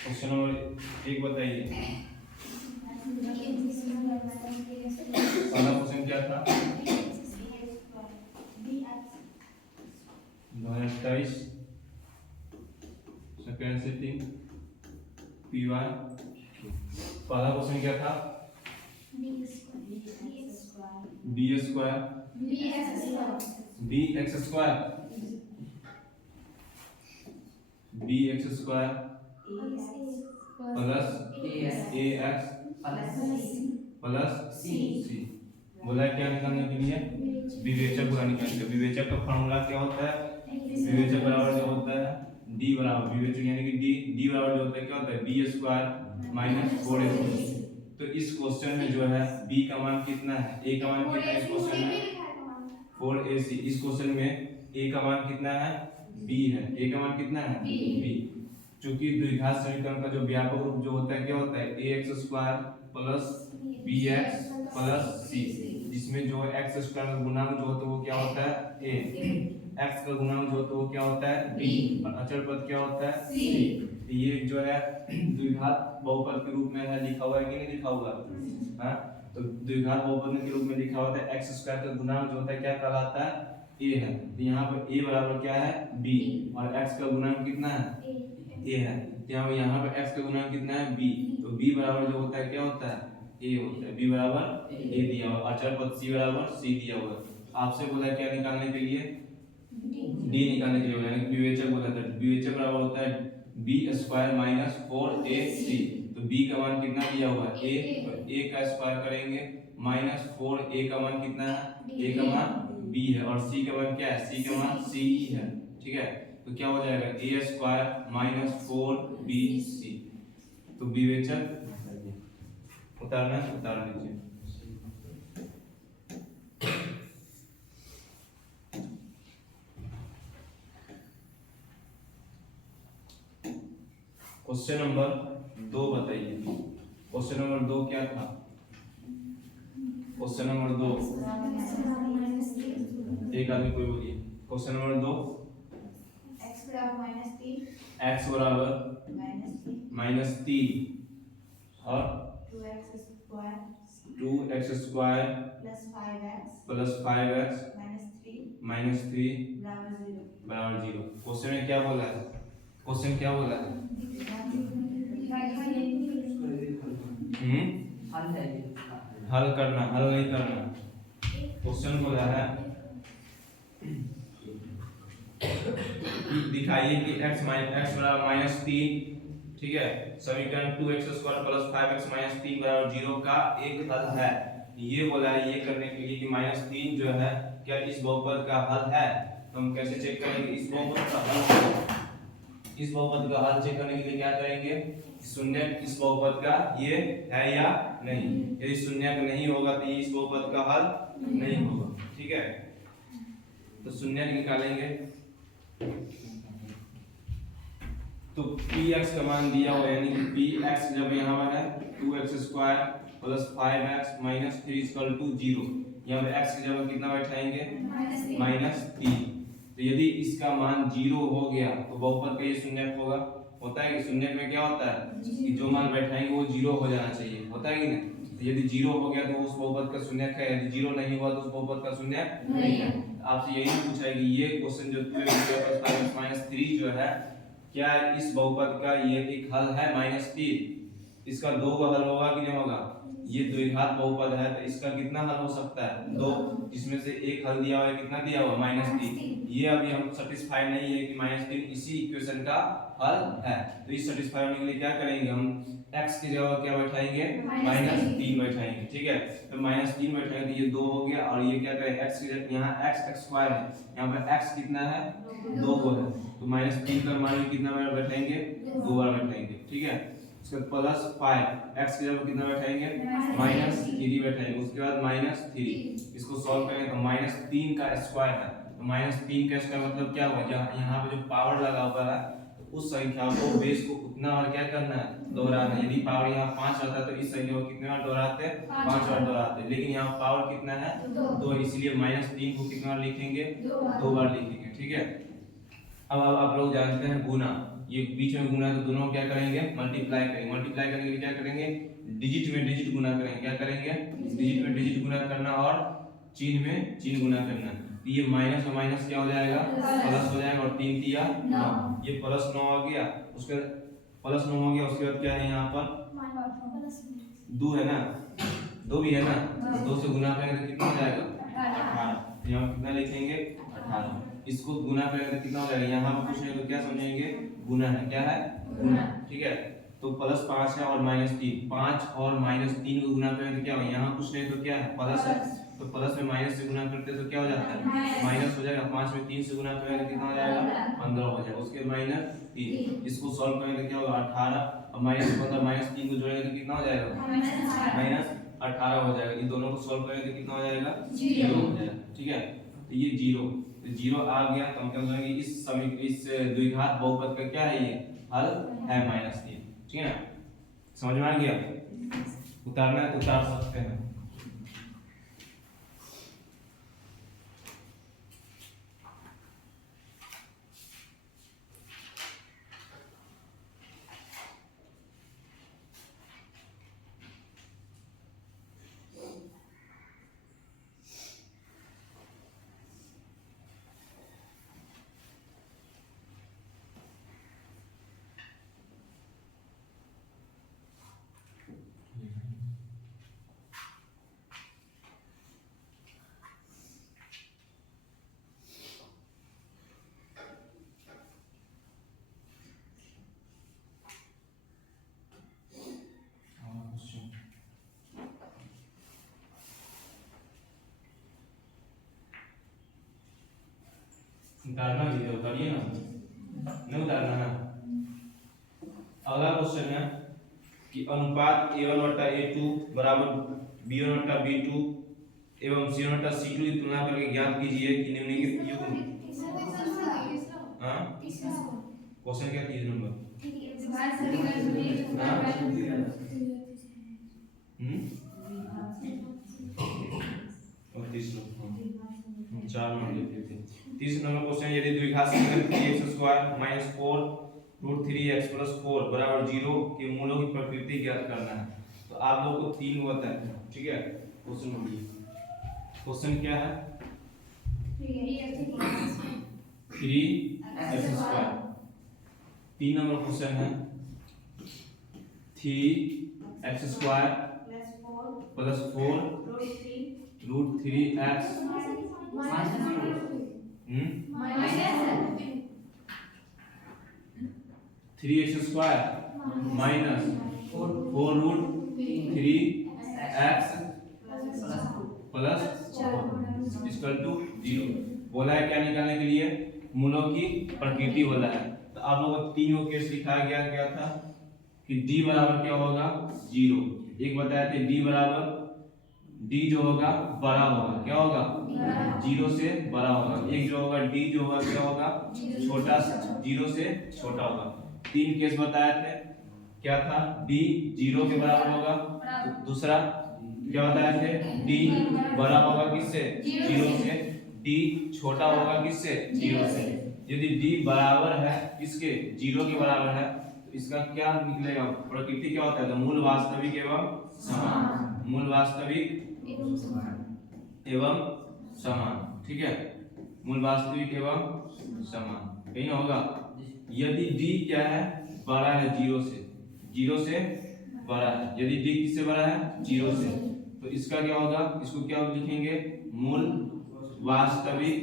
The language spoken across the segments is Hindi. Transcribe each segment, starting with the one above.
क्वेश्चन नंबर 1 बताइए। पहला क्वेश्चन क्या था? 2027 सेकेंड सिटिंग पी1। पहला क्वेश्चन क्या था? बी स्क्वायर प्लस ए एक्स प्लस सी। बोला क्या निकालने के लिए? विवेचक का निकालने के लिए। विवेचक का फॉर्मूला क्या होता है? विवेचक बराबर जो होता है डी बराबर विवेचक यानी कि डी बराबर जो होता है क्या होता है? B square minus 4ac। तो इस क्वेश्चन में जो है बी का मान कितना है? ए का मान कितना है इस क्वेश्चन में? 4ac। इस क्वेश्चन में ए का मान कितना है? बी है। ए का मान कितना है? बी। चूंकि द्विघात समीकरण का जो व्यापक रूप जो होता है क्या होता है? ax square plus bx plus c, जिसमें जो x स्क्वायर का गुणांक जो होता है वो क्या होता है? a, x का गुणांक जो होता है वो क्या होता है? b, और अचर पद क्या होता है? c। ये जो है द्विघात बहुपद के रूप में है, लिखा हुआ है कि नहीं लिखा हुआ? हाँ, तो द्विघात बहुपद के रूप में लिखा होता है। x स्क्वायर का गुणांक जो होता है क्या कहलाता है? a है। तो यहाँ पर a बराबर क्या है? b, और x का गुणांक कितना है? a है। तो यहाँ पे x का गुणांक कितना है? b। तो b बराबर जो होता है क्या होता है? a होता है। b बराबर a दिया हुआ, अचर पद c बराबर c दिया हुआ। आपसे बोला क्या निकालने के लिए? d निकालने के लिए यानी कि विवेचक बोला था। विवेचक बराबर होता है b स्क्वायर माइनस 4ac। तो b का मान कितना दिया हुआ है? a। तो a का स्क्वायर करेंगे माइनस 4a का मान कितना है? a का मान b है, और c का मान क्या है? c का मान c है। ठीक है, तो क्या हो जाएगा? a square minus 4bc। तो विवेचक उतारना उतार दीजिए। क्वेश्चन नंबर 2 बताइए। क्वेश्चन नंबर 2 क्या था? क्वेश्चन नंबर 2 एक आदमी कोई बोलिए। क्वेश्चन नंबर 2 x बराबर -3 और 2x स्क्वायर प्लस 5x -3 बराबर 0। क्वेश्चन में क्या बोला है? क्वेश्चन क्या बोला है? हल करना, हल नहीं करना। क्वेश्चन बोला है दिखाइए कि x बराबर -3, ठीक है, समीकरण 2x स्क्वायर प्लस 5x -3 बराबर 0 का एक हल है। ये बोला है ये करने के लिए कि -3 जो है क्या इस बहुपद का हल है। तो हम कैसे चेक करेंगे इस बहुपद का हल? इस बहुपद का हल चेक करने के लिए क्या करेंगे? शून्य इस बहुपद का ये है या नहीं। यदि शून्य नहीं होगा तो ये इस बहुपद का हल नहीं होगा। ठीक है, तो शून्य निकालेंगे। तो px का मान दिया हुआ यानी कि px जब यहाँ पर है 2x स्क्वायर प्लस 5x -3 0। यहाँ पे x की जगह कितना बैठाएंगे? -3। तो यदि इसका मान 0 हो गया तो बहुपद का ये शून्यक होगा। होता है कि शून्यक में क्या होता है कि जो मान बैठाएंगे वो 0 हो जाना चाहिए। होता है कि नहीं? तो यदि 0 हो गया तो उस बहुपद का शून्यक है, यदि 0 नहीं हुआ तो उस बहुपद का शून्यक नहीं है। आपसे यही पूछा है कि ये क्वेश्चन जो 2x -3 जो है क्या इस बहुपद का ये एक हल है? -3। इसका दो हल होगा कि नहीं होगा? ये द्विघात बहुपद है तो इसका कितना हल हो सकता है? 2, जिसमें से एक हल दिया हुआ है, कितना दिया हुआ? -3। ये अभी हम सेटिस्फाई नहीं है कि -3 इसी इक्वेशन का हल है। तो इस सेटिस्फाई होने के लिए क्या करेंगे? हम x की जगह क्या बैठाएंगे? -3 बैठाएंगे। ठीक है, तो -3 बैठाएंगे तो ये 2 हो गया, और ये क्या करें x की जगह यहाँ x स्क्वायर है, यहाँ पर x कितना है? 2 है। तो -3 का मान कितना बार बैठाएंगे? 2 बार बैठाएंगे। ठीक है, उसके बाद प्लस 5 x की जगह कितना बैठाएंगे? -3 बैठाएंगे। उसके बाद -3 इसको सॉल्व करेंगे तो -3 का स्क्वायर है। तो -3 का स्क्वायर मतलब क्या हुआ? यहाँ पे जो पावर लगा हुआ है तो उस संख्या को बेस को उतना बार क्या करना है? दोहराना है। यदि पावर यहाँ 5 रहता तो इस संख्या को कितने बार दोहराते? 5 बार दोहराते। लेकिन यहाँ पावर कितना है? 2, इसलिए -3 को कितने बार लिखेंगे? 2 बार लिखेंगे। ठीक है, अब आप लोग जानते हैं गुना। ये बीच में गुना है तो दोनों क्या करेंगे मल्टीप्लाई करेंगे। मल्टीप्लाई करने के लिए क्या करेंगे डिजिट में डिजिट गुना करेंगे। क्या करेंगे डिजिट में डिजिट गुना करना और चिन्ह में चिन्ह गुना करना। तो ये माइनस और माइनस क्या हो जाएगा प्लस हो जाएगा और 3 दिया 9। ये प्लस 9 आ गया उसके प्लस 9 हो गया। उसके बाद क्या है यहाँ पर 2 है ना 2 भी है ना तो 2 से गुना करेंगे तो कितना हो जाएगा 18। यहाँ कितना लिखेंगे 18। इसको गुना करेंगे तो कितना हो जाएगा यहाँ पर पूछने तो क्या समझेंगे गुना है। क्या है गुना ठीक है। तो प्लस 5 है और माइनस 3 5 और माइनस 3 को गुना करें तो क्या होगा यहाँ पूछ रहे तो क्या है प्लस है तो प्लस में माइनस से गुना करते तो क्या हो जाता है माइनस हो जाएगा। 5 में 3 से गुना करेंगे कितना हो जाएगा 15 हो जाएगा। उसके माइनस 3 इसको सॉल्व करेंगे क्या होगा 18 और माइनस 15 माइनस 3 को जोड़ेंगे तो कितना हो जाएगा माइनस 18 हो जाएगा। ये दोनों को सॉल्व करेंगे तो कितना हो जाएगा 0 हो जाएगा ठीक है। तो ये 0 तो 0 आ गया तो हम क्या करेंगे इस द्विघात बहुपद का क्या है ये हल है -3 ठीक है ना। समझ में आ गया उतारना है तो उतार सकते हैं। उतारना भी है उतारिए ना नहीं उतारना ना। अगला क्वेश्चन है कि अनुपात a1 बटा a2 बराबर b1 बटा b2 एवं c1 बटा c2 की तुलना करके ज्ञात कीजिए कि निम्नलिखित युग्म क्वेश्चन क्या 3 नंबर और 4 नंबर लिखते थे। 30 नंबर क्वेश्चन यदि द्विघात समीकरण 3x² - 4 √3x + 4 बराबर 0 के मूलों की प्रकृति ज्ञात करना है। तो आप लोग को 3 बताए हैं ठीक है। क्वेश्चन बोलिए क्वेश्चन क्या है 3x²। 3 नंबर क्वेश्चन है 3x² + 4 √3x 3x² minus 4 √3x plus 0 बोला है। क्या निकालने के लिए मूलों की प्रकृति बोला है। तो आप लोगों को 3 केस लिखाया गया था कि d बराबर क्या होगा 0। एक बताए थे d बराबर d जो होगा बड़ा होगा क्या होगा 0 से बड़ा होगा। एक जो होगा d जो होगा क्या होगा छोटा 0 से छोटा होगा। 3 केस बताए थे क्या था d 0 के बराबर होगा। दूसरा क्या बताए थे d बड़ा होगा किससे 0 से d छोटा होगा किससे 0 से। यदि d बराबर है किसके 0 के बराबर है तो इसका क्या निकलेगा प्रकृति क्या होता है तो मूल वास्तविक एवं समान। मूल वास्तविक एवं समान ठीक है। मूल वास्तविक एवं समान कहीं होगा। यदि d क्या है बड़ा है 0 से बड़ा है। यदि d किससे बड़ा है 0 से तो इसका क्या होगा इसको क्या लिखेंगे मूल वास्तविक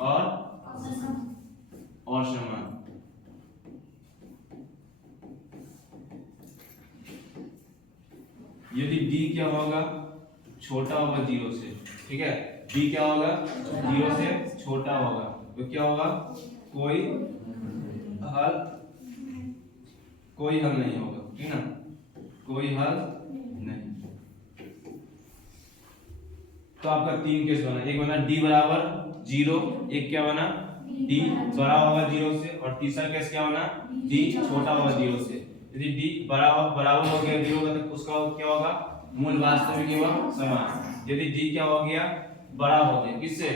और समान। यदि d क्या होगा छोटा होगा 0 से ठीक है। d क्या होगा 0 से छोटा होगा तो क्या होगा कोई हल नहीं होगा ठीक ना कोई हल नहीं। तो आपका 3 केस बना। एक बना d बराबर 0 एक क्या बना d बड़ा होगा 0 से और तीसरा केस क्या बना d छोटा होगा 0 से। यदि d बराबर हो गया 0 का तो उसका क्या होगा मूल वास्तविक एवं समान। यदि d क्या हो गया बड़ा हो गया किससे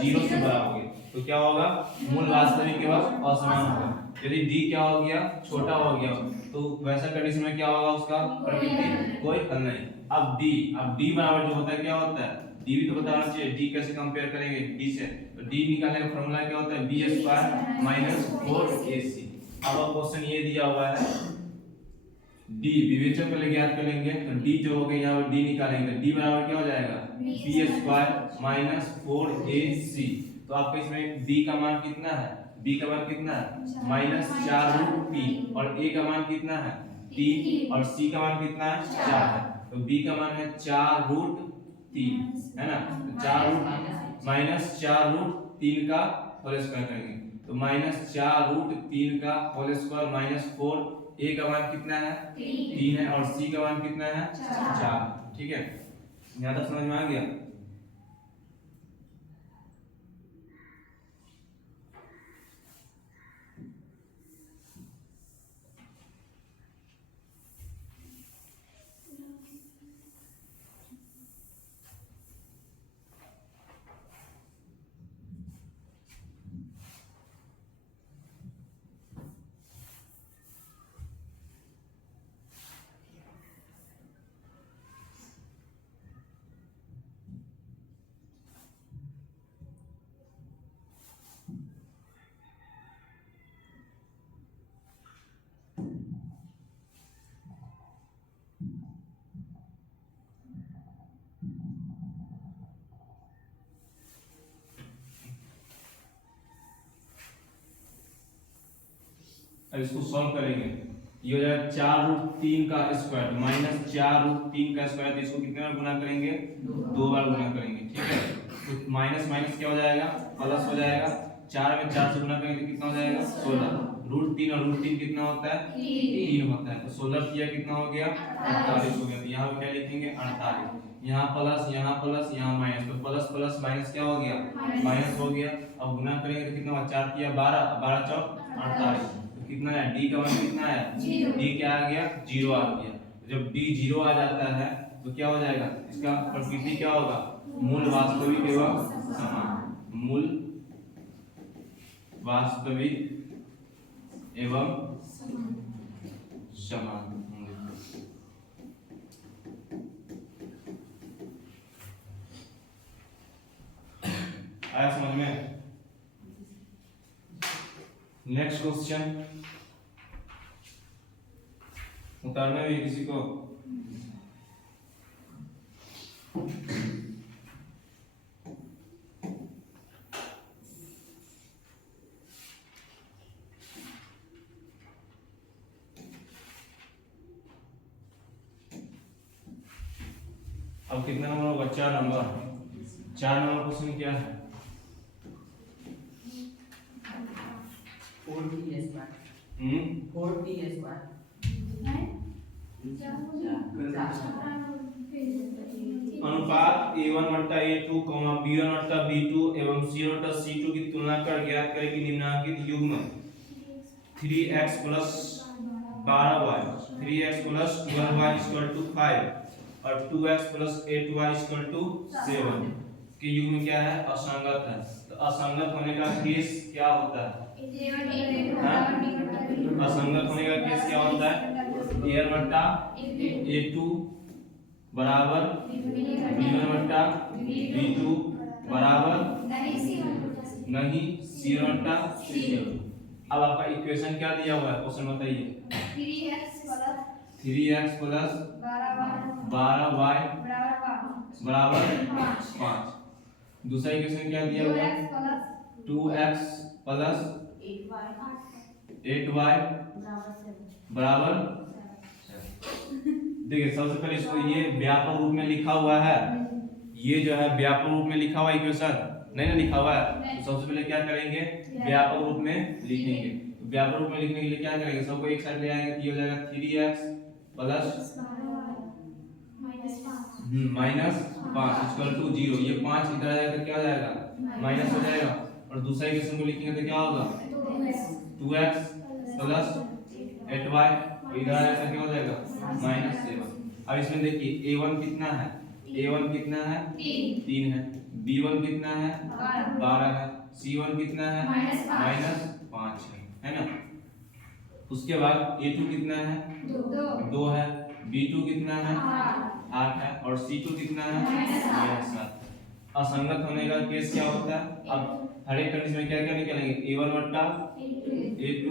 0 से बड़ा हो गया तो क्या होगा, मूल वास्तविक एवं असमान होगा। यदि d क्या हो गया, छोटा हो गया, तो वैसा कंडीशन में क्या होगा, उसका प्रकृति कोई हल नहीं। अब d बराबर जो होता है क्या होता है, d भी तो पता होना चाहिए, d कैसे कंपेयर करेंगे d से, तो d निकालने का फॉर्मूला क्या होता है, b² माइनस 4ac। अब क्वेश्चन ये दिया हुआ है d विवेचक को लेके याद कर लेंगे, तो d जो हो गया यहाँ पर d निकालेंगे, d बराबर क्या हो जाएगा, b² माइनस 4ac। तो आपके इसमें b का मान कितना है, b का मान कितना है -4√3 और a का मान कितना है 3 और c का मान कितना है 4 है। तो b का मान है 4√3 है ना, तो 4√3 का होल स्क्वायर करेंगे, तो -4√3 का होल स्क्वायर माइनस 4, a का मान कितना है 3 है और c का मान कितना है 4। ठीक है, यहाँ तक समझ में आ गया। अब इसको सॉल्व करेंगे, ये हो जाएगा 4√3 का स्क्वायर माइनस 4√3 का स्क्वायर, तो इसको कितने बार गुना करेंगे, 2 बार गुना करेंगे। ठीक है, तो माइनस माइनस क्या हो जाएगा, प्लस हो जाएगा, 4 में 4 से गुना करेंगे तो कितना हो जाएगा 16, √3 और √3 कितना होता है 3 होता है, तो 16 किया कितना हो गया 48 हो गया। तो यहाँ पे क्या लिखेंगे 48, यहाँ प्लस यहाँ माइनस, तो प्लस प्लस माइनस क्या हो गया माइनस हो गया। अब गुना करेंगे तो कितना हुआ, 4 किया 12, 12 चौक 48, कितना है d का मान कितना है, d क्या आ गया 0 आ गया। जब d 0 आ जाता है तो क्या हो जाएगा, इसका प्रकृति क्या होगा, मूल वास्तविक एवं समान, मूल वास्तविक एवं समान। आया समझ में। नेक्स्ट क्वेश्चन उतारना भी किसी को, अब कितना नंबर होगा, 4 नंबर। 4 नंबर क्वेश्चन क्या है, 40 अनुपात a1/a2, b1/b2 एवं c1/c2 की तुलना कर ज्ञात करें कि निम्नलिखित युग्म 3x + 12y 3x + 12y = 5 और 2x + 8y = 7 के युग्म क्या है, असंगत है। तो असंगत होने का केस क्या होता है, असंगत होने का केस क्या होता है, a1/a2 बराबर b1/b2 बराबर नहीं c1/c2। अब आपका इक्वेशन क्या दिया हुआ है, क्वेश्चन बताइए, 3x + 12y बराबर 5। दूसरा इक्वेशन क्या दिया हुआ है, 2x + 8y बराबर। देखिए सबसे पहले इसको ये व्यापक रूप में लिखा हुआ है, ये जो है व्यापक रूप में लिखा हुआ इक्वेशन नहीं ना लिखा हुआ है, तो सबसे पहले क्या करेंगे व्यापक रूप में लिखेंगे। तो व्यापक रूप में लिखने के लिए क्या करेंगे, सबको एक साइड ले आएंगे, तो ये हो जाएगा 3x + -5 = 0। ये 5 इधर आएगा तो क्या हो जाएगा माइनस हो जाएगा, और दूसरा इक्वेशन को लिखेंगे तो क्या होगा 2x + 8y, इधर आएगा तो क्या हो जाएगा -7। अब इसमें देखिए a1 कितना है, a1 कितना है 3 है, b1 कितना है 12 है, C1 कितना है -5 है ना। उसके बाद A2 कितना है 2 है, B2 कितना है 8 है और C2 कितना है -7। असंगत होने का केस क्या होता है? अब हर एक कंडीशन में क्या क्या निकलेंगे? A1 बट्टा A2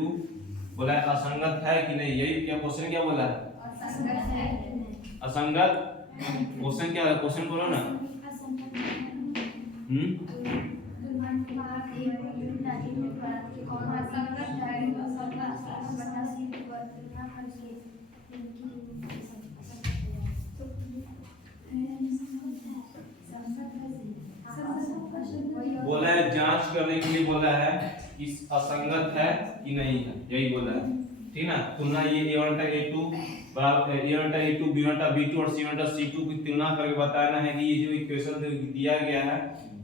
बोला है असंगत है कि नहीं, यही क्या क्वेश्चन क्या बोला है? असंगत। क्वेश्चन क्या है? क्वेश्चन बोलो ना। बोला है जांच करने के लिए बोला है कि असंगत है कि नहीं है, यही बोला है, ठीक ना। तुलना ये A1 A2 बराबर A1 A2 B1 B2 और C1 C2 की तुलना करके बताना है कि ये जो इक्वेशन दिया गया है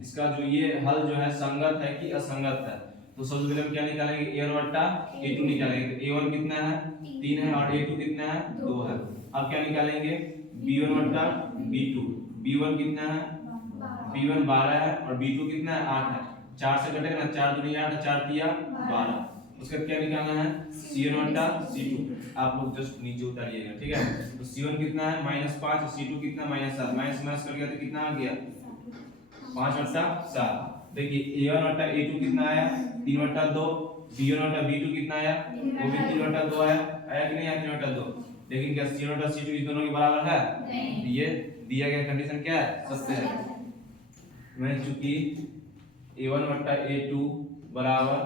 इसका जो ये हल जो है संगत है कि असंगत है। तो सबसे पहले हम क्या निकालेंगे? A1 A2 निकालेंगे। तो A1 कितना है 3 है और A2 कितना है 2 है। अब क्या निकालेंगे? B1 B2। B1 कितना है B1 12 है और B2 कितना है 8 है। 4 से कटेगा ना, 4 दूनी 8, 4 तिया 12। उसका क्या निकालना है? C1 C2। आप लोग जस्ट नीचे उतारिएगा, ठीक है। तो C1 कितना है -5 और C2 कितना -7। माइनस कर गया तो कितना आ गया 5 + 7। देखिए A1 A2 कितना आया 3/2। B1 B2 कितना आया वो भी 3/2 आया कि नहीं आया 3/2। लेकिन क्या C1 C2 इस दोनों के बराबर है? नहीं। ये दिया गया कंडीशन क्या है? सत्य है। मैं चूंकि A1 A2 बराबर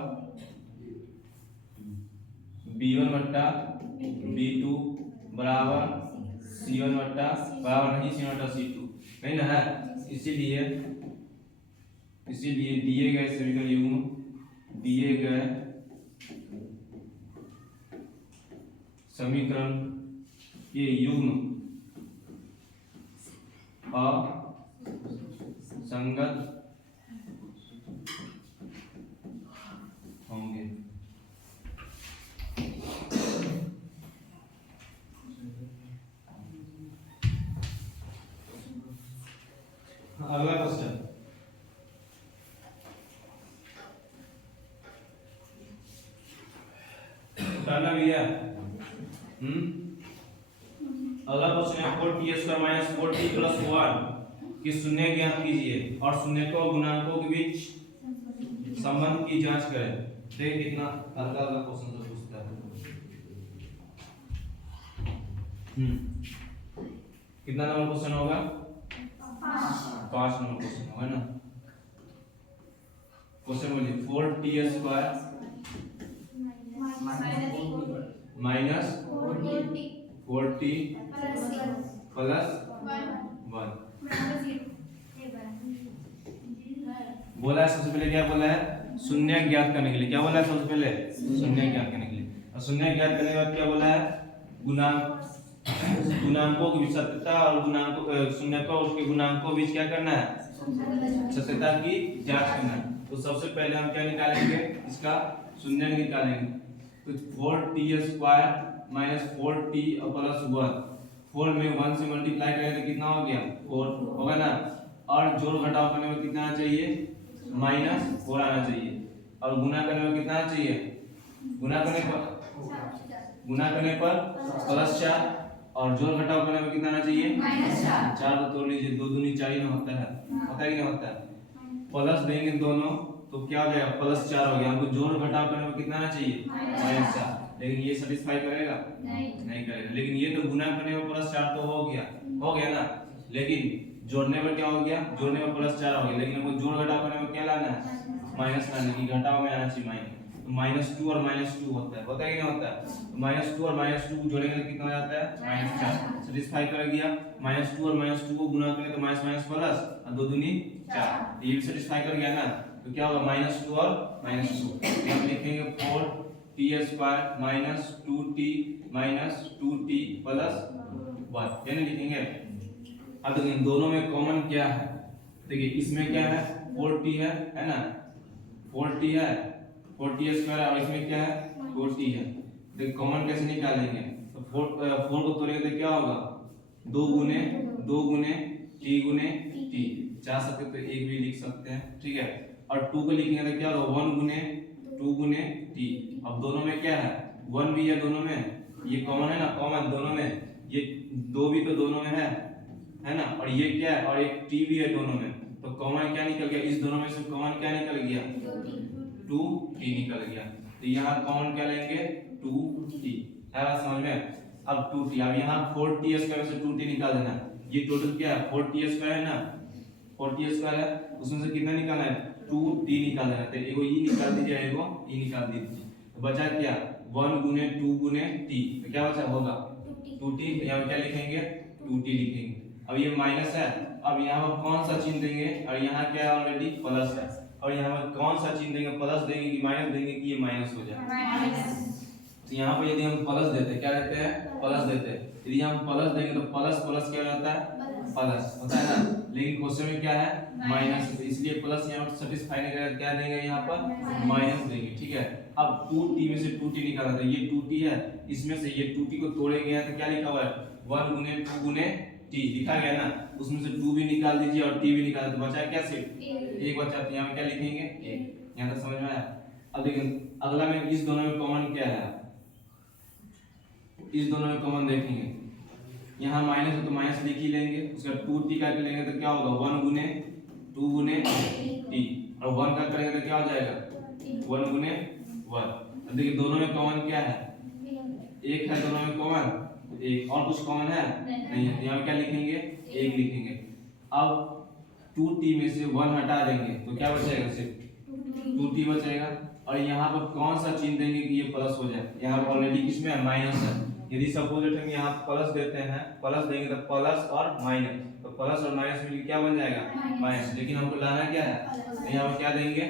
B1 B2 बराबर C1 बराबर नहीं C1 C2 नहीं ना है। इसीलिए दिए गए समीकरण युग्म दिए गए समीकरण के युग्म असंगत होंगे। अगला क्वेश्चन करना भी है। अगला क्वेश्चन है 4t² - 4t + 1 की शून्य ज्ञात कीजिए और शून्यकों और गुणांकों के बीच संबंध की जांच करें। देखिए कितना हल्का हल्का क्वेश्चन सब पूछता है। कितना नंबर क्वेश्चन होगा? 5 नंबर क्वेश्चन होगा ना। क्वेश्चन बोलिए 4t² - 4t + 1 बोला है। सबसे पहले क्या बोला है? शून्य ज्ञात करने के लिए। क्या बोला है सबसे पहले? शून्य ज्ञात करने के लिए। और शून्य ज्ञात करने के बाद क्या बोला है? गुणांकों की सत्यता और शून्यकों और उसके गुणांकों के बीच क्या करना है? सत्यता की जांच करना है। तो सबसे पहले हम क्या निकालेंगे? इसका शून्य निकालेंगे। तो 4t² - 4t + 1 4 में 1 से मल्टीप्लाई करें तो कितना हो गया 4 होगा ना। और जोड़ घटाव करने में कितना आना चाहिए? -4 आना चाहिए। और गुना करने में कितना आना चाहिए? गुना करने पर +4 और जोड़ घटाव करने में कितना आना चाहिए? -4 को तोड़ लीजिए, 2 दूनी 4 ही ना होता है कि नहीं होता है। प्लस देंगे दोनों तो क्या हो जाएगा? +4 हो गया। हमको जोड़ घटाव करने में कितना आना चाहिए? -4। लेकिन ये सेटिस्फाई करेगा? नहीं करेगा। लेकिन ये तो गुना करने में +4 तो हो गया ना। लेकिन जोड़ने में क्या हो गया? जोड़ने में +4 हो गया। लेकिन हमको जोड़ घटाव करने में क्या लाना है? माइनस लाने की। घटाव में आना चाहिए माइनस। तो -2 और -2 होता है कि नहीं होता है? तो -2 और -2 जोड़ेंगे तो कितना हो जाता है? -4। सेटिस्फाई कर गया। -2 और -2 को गुना करें तो माइनस माइनस प्लस और 2 दूनी 4। ये भी सेटिस्फाई कर गया ना। तो क्या होगा? -2 और -2। हम लिखेंगे 4t² - 2t - 2t + 1 यानी लिखेंगे। अब देखिए दोनों में कॉमन क्या है? देखिए इसमें क्या है? 4t है ना। 4t है 4t² और इसमें क्या है? 4t है। देखिए कॉमन कैसे निकालेंगे? तो 4 को तोड़ेंगे तो क्या होगा? 2 गुने t गुने t। 4 सकते तो 1 भी लिख सकते हैं, ठीक है। और 2 को लिखेंगे तो क्या होगा 1 गुने 2 गुने t। अब दोनों में क्या है 1 भी है दोनों में, ये कॉमन है ना, कॉमन दोनों में, ये 2 भी तो दोनों में है ना, और ये क्या है और एक t भी है दोनों में, तो कॉमन क्या निकल गया, इस दोनों में से कॉमन क्या निकल गया 2t निकल गया। तो यहाँ कॉमन क्या लेंगे 2t, है बात समझ में। अब 2t, अब यहाँ 4t स्क्वायर में से 2t निकाल देना, ये टोटल क्या है 4t स्क्वायर है ना, 4t स्क्वायर है, उसमें से कितना निकालना है 2t निकाल देना, तो एगो e निकाल दीजिए, एगो e निकाल दीजिए, तो बचा क्या 1 गुने 2 गुने t, तो क्या बचा होगा 2t, यहाँ क्या लिखेंगे 2t लिखेंगे। अब ये माइनस है, अब यहाँ पर कौन सा चिन्ह देंगे, और यहाँ क्या है ऑलरेडी प्लस है, और यहाँ पर कौन सा चिन्ह देंगे, प्लस देंगे कि माइनस देंगे कि ये माइनस हो जाए। तो यहाँ पर यदि हम प्लस देते हैं क्या रहते हैं प्लस देते हैं, यदि हम प्लस देंगे तो प्लस प्लस क्या रहता है प्लस होता है ना, लेकिन क्वेश्चन में क्या है माइनस, तो इसलिए प्लस यहाँ पर सेटिस्फाई नहीं करेगा, क्या देंगे यहाँ पर माइनस देंगे, ठीक है। अब 2t में से 2t निकाला था, ये 2t है, इसमें से ये 2t को तोड़ेंगे तो क्या लिखा हुआ है 1 गुने 2 गुने t लिखा गया ना, उसमें से 2 भी निकाल दीजिए और t भी निकाल दीजिए, बचा क्या सिर्फ एक बचा, तो यहाँ क्या लिखेंगे 1। यहाँ तक समझ में आया। अब देखिए अगला में इस दोनों में कॉमन क्या है, इस दोनों में कॉमन देखेंगे, यहाँ माइनस है तो माइनस लिख ही लेंगे, उसका 2t करके लेंगे तो क्या होगा 1 गुने 2 गुने t, और 1 का करेंगे तो क्या हो जाएगा 1 गुने 1। अब देखिए दोनों में कॉमन क्या है, एक है दोनों में कॉमन, एक और कुछ कॉमन है नहीं है, यहाँ क्या लिखेंगे 1 लिखेंगे। अब 2t में से 1 हटा देंगे तो क्या बचेगा सिर्फ 2t बचेगा, और यहाँ पर कौन सा चिन्ह देंगे कि ये प्लस हो जाए, यहाँ पर ऑलरेडी किसमें है माइनस है, यदि सपोज हम यहाँ प्लस देते हैं, प्लस देंगे तो प्लस और माइनस, तो प्लस और माइनस मिलकर क्या बन जाएगा माइनस, लेकिन हमको लाना क्या है, तो यहाँ पर क्या देंगे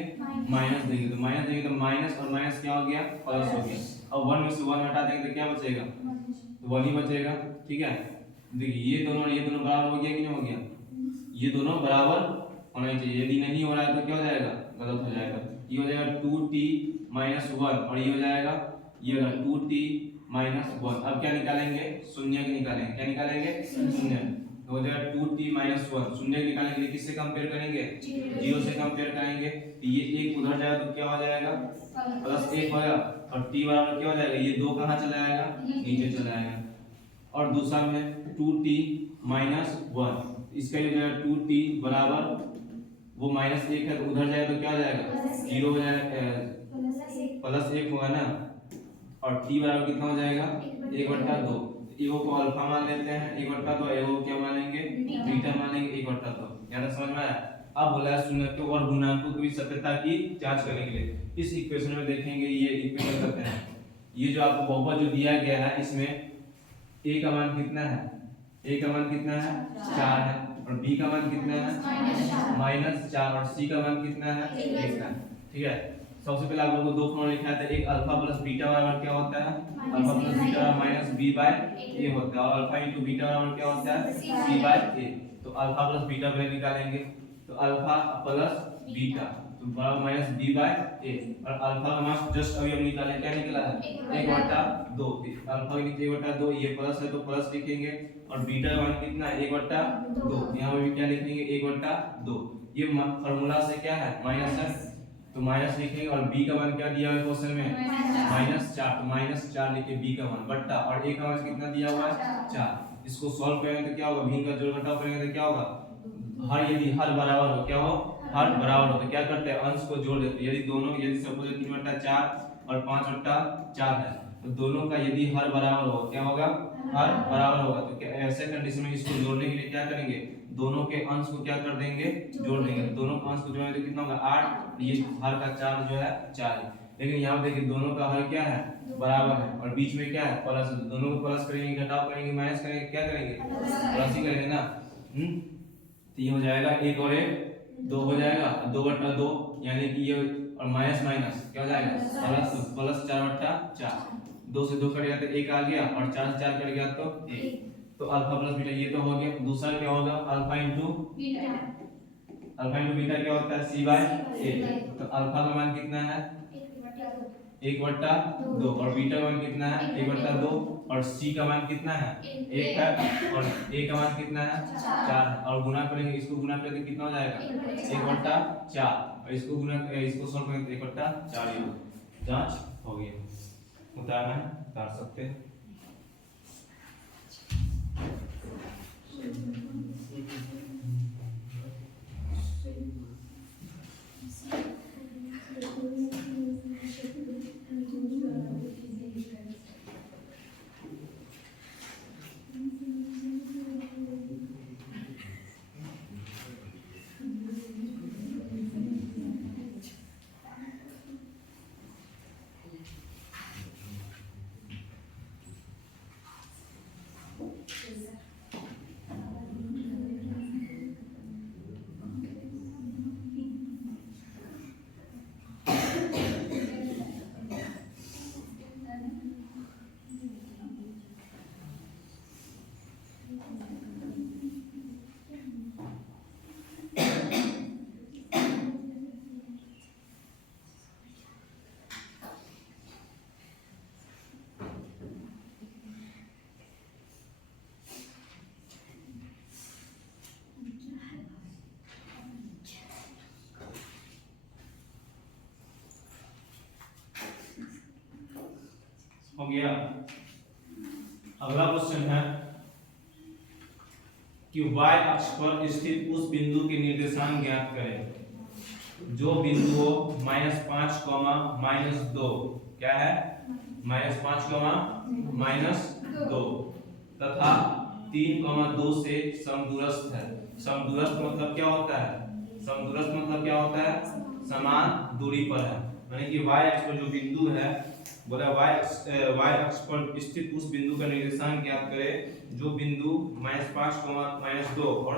माइनस देंगे, तो माइनस देंगे तो माइनस और माइनस क्या हो गया प्लस हो गया। अब 1 में से 1 हटा देंगे तो क्या बचेगा, तो 1 ही बचेगा, ठीक है। देखिए ये दोनों बराबर हो गया कि नहीं हो गया, ये दोनों बराबर होना चाहिए, यदि नहीं हो रहा है तो क्या हो जाएगा गलत हो जाएगा, ये हो जाएगा 2t माइनस 1 और ये हो जाएगा ये होगा 2t माइनस 1। अब क्या निकालेंगे शून्य के निकालेंगे, क्या निकालेंगे शून्य, तो हो जाएगा 2t माइनस 1, शून्य निकालने के लिए किससे कंपेयर करेंगे 0 से कंपेयर करेंगे, तो ये 1 उधर जाएगा तो क्या हो जाएगा प्लस 1 होगा, और t बराबर क्या हो जाएगा ये 2 कहाँ चला जाएगा नीचे चला जाएगा। और दूसरा में 2t माइनस 1, इसका ये हो जाएगा 2t बराबर वो माइनस 1 है तो उधर जाए तो क्या हो जाएगा 0 हो जाएगा, प्लस 1 होगा ना, और t बराबर कितना हो जाएगा 1/2, एगो को अल्फा मान लेते हैं 1/2, एगो क्या मान लेंगे बीटा मान लेंगे 1/2। यहाँ तक समझ में आया। अब बोला है शून्य के और गुणांकों की सत्यता की जांच करने के लिए इस इक्वेशन में देखेंगे, ये इक्वेशन करते हैं, ये जो आपको बहुपद जो दिया गया है इसमें a का मान कितना है, a का मान कितना है 4 है, और b का मान कितना है -4, और c का मान कितना है 1 है, ठीक है। सबसे पहले आप लोगों को दो फॉर्मूला लिखा था, एक अल्फा प्लस बीटा बराबर क्या होता है alpha plus beta minus b by a होता है, और अल्फा इनटू बीटा बराबर क्या होता है c बाय a। तो अल्फा प्लस बीटा पहले निकालेंगे, तो अल्फा प्लस बीटा तो बराबर माइनस b बाय a, और अल्फा का मान जस्ट अभी हम निकाले, क्या निकला है 1/2, अल्फा के नीचे 1/2, ये प्लस है तो प्लस लिखेंगे, और बीटा का मान कितना है 1/2, यहाँ पे भी क्या लिखेंगे 1/2, ये फार्मूला से क्या है माइनस है तो माइनस लिखेंगे, और b का मान क्या दिया हुआ है क्वेश्चन में -4, तो -4 लिखे b का मान बट्टा, और a का मान कितना दिया हुआ है 4। इसको सॉल्व करेंगे तो क्या होगा, भी का जोड़ घटाव करेंगे तो क्या होगा, हर यदि हर बराबर हो क्या हो हर बराबर हो तो क्या करते हैं अंश को जोड़ देते हैं, यदि दोनों यदि सपोज 3/4 और 5/4 है तो दोनों का यदि हर बराबर हो क्या होगा हर बराबर होगा, तो क्या ऐसे कंडीशन में इसको जोड़ने के लिए क्या करेंगे दोनों के अंश को क्या कर देंगे जोड़ देंगे, दोनों का अंश को जोड़ेंगे तो कितना होगा 8, ये हर का 4 जो है 4 है, लेकिन यहाँ देखिए दोनों का हर क्या है बराबर है, और बीच में क्या है प्लस, दोनों को प्लस करेंगे घटाव करेंगे माइनस करेंगे क्या करेंगे प्लस ही करेंगे ना। तो ये हो जाएगा 1 और 1 2 हो जाएगा 2/2, यानी कि ये और माइनस माइनस क्या हो जाएगा प्लस 4/4, 2 से 2 कट गया तो 1 आ गया, और 4 से 4 कट गया तो 1, तो अल्फा प्लस बीटा ये तो हो गया। दूसरा क्या होगा अल्फा इनटू बीटा क्या होता है c बाय a, तो अल्फा का मान कितना है 1/2, और बीटा का मान कितना है 1/2, और c का मान कितना है 1 है, और a का मान कितना है 4 है, और गुणा करेंगे इसको गुणा करके कितना हो जाएगा 1/4, और इसको गुना इसको सॉल्व करें तो 1 बट्टा 4 ही होगा। जांच हो गई। उतारना है उतार सकते हैं। हो गया। अगला क्वेश्चन है कि y अक्ष पर स्थित उस बिंदु के निर्देशांक ज्ञात करें जो बिंदु हो -5, -2 क्या है -5, -2 तथा 3, 2 से समदूरस्थ है। समदूरस्थ मतलब क्या होता है? समदूरस्थ मतलब क्या होता है? समान दूरी पर है। यानी कि y अक्ष पर जो बिंदु है बोला y अक्ष पर स्थित उस बिंदु का निर्देशांक ज्ञात करें जो बिंदु -5, -2 और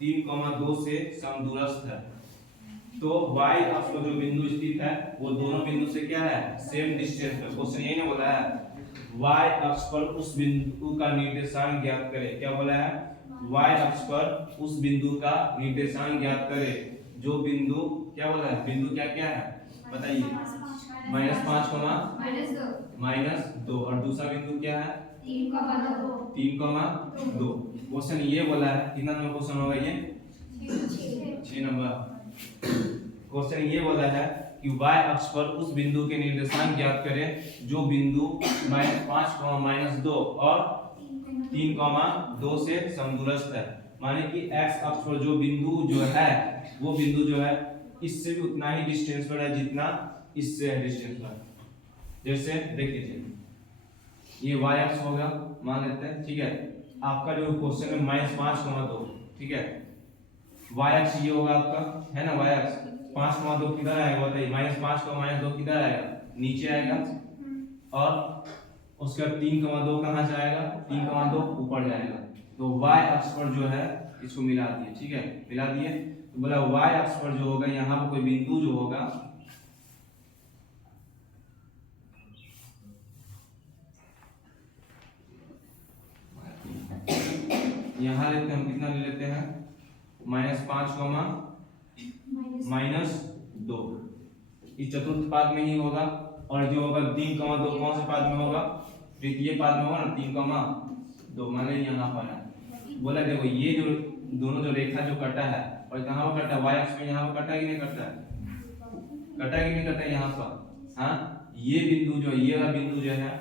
3, 2 से समदूरस्थ है। तो y अक्ष पर जो बिंदु स्थित है वो दोनों बिंदु से क्या है? सेम डिस्टेंस है। क्वेश्चन यही ना बोला है y अक्ष पर उस बिंदु का निर्देशांक ज्ञात करें। क्या बोला है? y अक्ष पर उस बिंदु का निर्देशांक ज्ञात करें जो बिंदु क्या बोला है? बिंदु क्या क्या है बताइए? -5, -2 और दूसरा बिंदु क्या है? 3, 2। क्वेश्चन ये बोला है कितना नंबर क्वेश्चन होगा ये? 6 नंबर। क्वेश्चन ये बोला है कि y अक्ष पर उस बिंदु के निर्देशांक ज्ञात करें जो बिंदु -5, -2 और 3, 2 से समदूरस्थ है। माने कि x अक्ष पर जो बिंदु जो है वो बिंदु जो है इससे भी उतना ही डिस्टेंस पर है जितना इससे है डिस्टेंस पर। जैसे देख लीजिए ये y अक्ष होगा मान लेते हैं, ठीक है। आपका जो क्वेश्चन है -5, 2, ठीक है। y अक्ष ये होगा आपका, है ना? y अक्ष 5, 2 किधर आएगा बताइए? -5, 2 किधर आएगा? नीचे आएगा। और उसका 3, 2 कहाँ जाएगा? 3, 2 ऊपर जाएगा। तो y अक्ष पर जो है इसको मिला दिए, ठीक है। मिला दिए तो बोला y अक्ष पर जो होगा यहाँ पर कोई बिंदु जो होगा यहाँ लेते हैं हम, कितना ले लेते हैं? -5, -2 इस चतुर्थ पाद में ही होगा। और जो होगा 3, 2 कौन से पाद में होगा? तृतीय पाद में होगा ना। 3, 2 मान लीजिए यहाँ पर है। बोला देखो ये जो दोनों जो रेखा जो कटा है और कहाँ पर कटा है? y अक्ष में यहाँ पर कटा है कि नहीं कटा है? कटा है कि नहीं कटा है यहाँ पर? हाँ, ये बिंदु जो ये वाला बिंदु जो है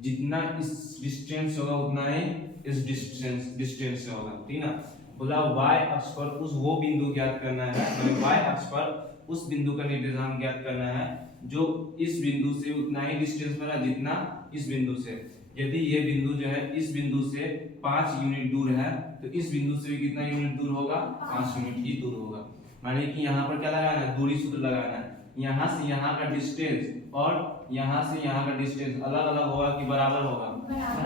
जितना इस डिस्टेंस होगा उतना ही इस डिस्टेंस से होगा, ठीक ना। बोला y अक्ष पर उस वो बिंदु ज्ञात करना है, मतलब y अक्ष पर उस बिंदु का निर्देशांक ज्ञात करना है जो इस बिंदु से उतना ही डिस्टेंस पर है जितना इस बिंदु से। यदि ये बिंदु जो है इस बिंदु से 5 यूनिट दूर है तो इस बिंदु से भी कितना यूनिट दूर होगा? 5 यूनिट ही दूर होगा। माने कि यहाँ पर क्या लगाना है? दूरी सूत्र लगाना है। यहाँ से यहाँ का डिस्टेंस और यहाँ से यहाँ का डिस्टेंस अलग अलग होगा कि बराबर होगा?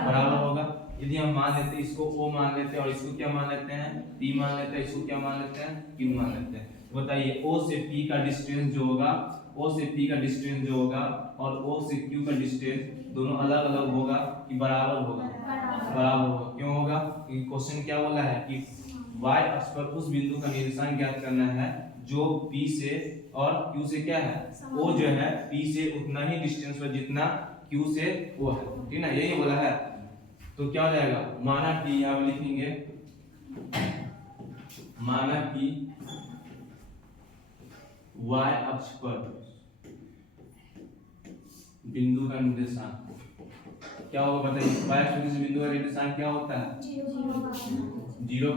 बराबर होगा। यदि हम मान लेते हैं इसको O मान लेते हैं और इसको क्या मान लेते हैं? P मान लेते हैं, इसको क्या मान लेते हैं? Q मान लेते हैं। बताइए O से P का डिस्टेंस जो होगा, O से P का डिस्टेंस जो होगा और O से Q का डिस्टेंस दोनों अलग अलग होगा कि बराबर होगा? बराबर होगा। क्यों होगा? क्योंकि क्वेश्चन क्या बोला है कि y अक्ष पर उस बिंदु का निर्देशांक ज्ञात करना है जो P से और Q से क्या है? O जो है P से उतना ही डिस्टेंस पर जितना Q से O है, ठीक ना। यही बोला है। तो क्या हो जाएगा? माना कि यहाँ पे लिखेंगे माना कि y अक्ष पर बिंदु का निर्देशांक क्या होगा बताइए। y अक्ष पर किसी बिंदु का निर्देशांक क्या होता है? 0,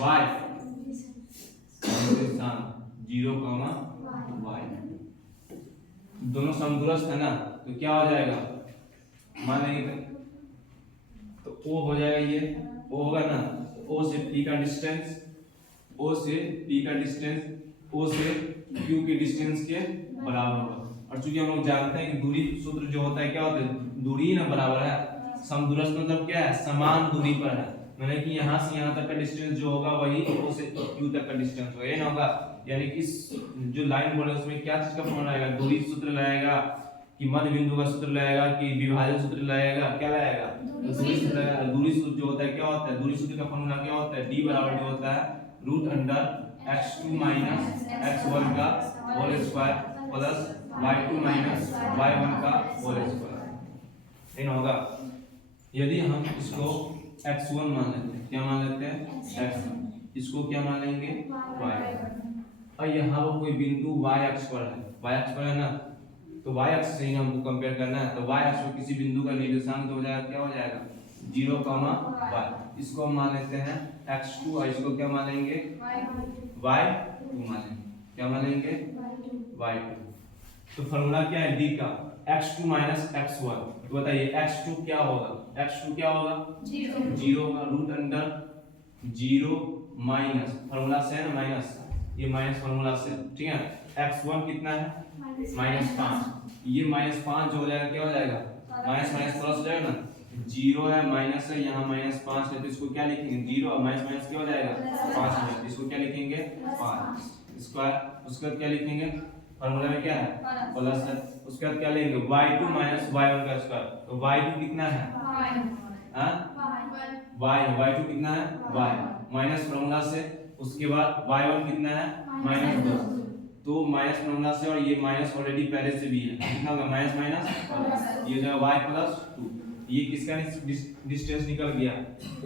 y निर्देशांक 0, y दोनों समदूरस्थ है ना, तो क्या हो जाएगा मान लेंगे तो O हो जाएगा, ये O होगा ना, O से P का डिस्टेंस, O से P का डिस्टेंस O से Q के डिस्टेंस के बराबर होगा। और चूंकि हम लोग जानते हैं कि दूरी सूत्र जो होता है क्या होता है, दूरी ना बराबर है, समदूरस्थ मतलब क्या है, समान दूरी पर है, माने कि यहाँ से यहाँ तक का डिस्टेंस जो होगा वही O से Q तक का डिस्टेंस होगा, ये ना होगा। यानी कि जो लाइन बोले उसमें क्या चीज का फॉर्मूला आएगा, दूरी सूत्र लगाएगा कि मध्य बिंदु का सूत्र लगाएगा कि विभाजन सूत्र लगाएगा, क्या लगाएगा, दूरी सूत्र लगाएगा। दूरी सूत्र जो होता है क्या होता है, दूरी सूत्र का फॉर्मूला क्या होता है, d बराबर जो होता है √x2 माइनस x1 का whole square plus y2 minus y1 का होल स्क्वायर। इन होगा यदि हम इसको x1 मान लेते हैं, क्या मान लेते हैं x1, इसको क्या मान लेंगे y, और यहाँ वो कोई बिंदु y अक्ष पर है, y अक्ष पर है ना, तो y अक्ष से ही हमको कंपेयर करना है, तो y अक्ष पर किसी बिंदु का निर्देशांक हो जाएगा, क्या हो जाएगा 0, y, इसको हम मान लेते हैं x2 और इसको क्या मान लेंगे y2 मान लेंगे, क्या मान लेंगे y2। तो फॉर्मूला क्या है d का, x2 माइनस x1, तो बताइए x2 क्या होगा, x2 क्या होगा 0 होगा, √0 माइनस फॉर्मूला से है ना माइनस, ये माइनस फॉर्मूला से, ठीक है। x1 कितना है -5, ये -5 जो हो जाएगा क्या हो जाएगा, माइनस माइनस प्लस हो जाएगा ना, 0 है माइनस है, यहाँ -5 है तो इसको क्या लिखेंगे 0 और माइनस माइनस क्या हो जाएगा 5 हो जाएगा, इसको क्या लिखेंगे 5 स्क्वायर, उसके बाद क्या लिखेंगे फॉर्मूला में क्या है प्लस है, उसके बाद क्या लेंगे y2 माइनस y1 का स्क्वायर, तो y2 कितना है y2 कितना है y माइनस फॉर्मूला से, उसके बाद y1 कितना है -10, तो माइनस फॉर्मूला से और ये माइनस ऑलरेडी पहले से भी है, कितना होगा माइनस माइनस ये जो y प्लस 2, ये किसका डिस्टेंस निकल गया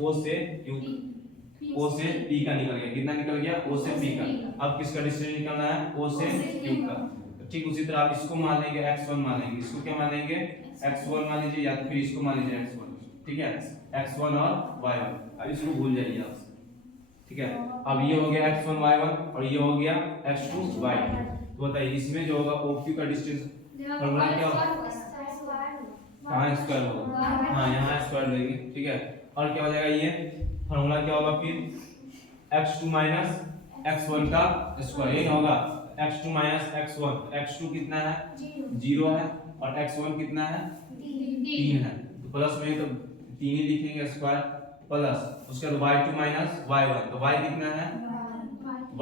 O से Q, O से P का निकल गया, कितना निकल गया O से P का। अब किसका डिस्टेंस निकलना है O से Q का, ठीक उसी तरह आप इसको मान लेंगे x1 मान लेंगे, इसको क्या मान लेंगे x1 मान लीजिए या तो फिर इसको मान लीजिए x1, ठीक है x1 और y1, अब इसको भूल जाइए आप, ठीक है। अब ये हो गया x1 y1 और ये हो गया x2 y2, तो बताइए इसमें जो होगा OQ का डिस्टेंस फॉर्मूला क्या होगा, कहां स्क्वायर होगा, हां यहां स्क्वायर लेंगे, ठीक है। और क्या हो जाएगा ये फॉर्मूला क्या होगा फिर x2 माइनस x1 का स्क्वायर, ये होगा x2 माइनस x1, x2 कितना है 0 है और x1 कितना है 3 है, तो प्लस में तो 3 ही लिखेंगे स्क्वायर प्लस, उसके बाद y2 माइनस y1, तो y कितना है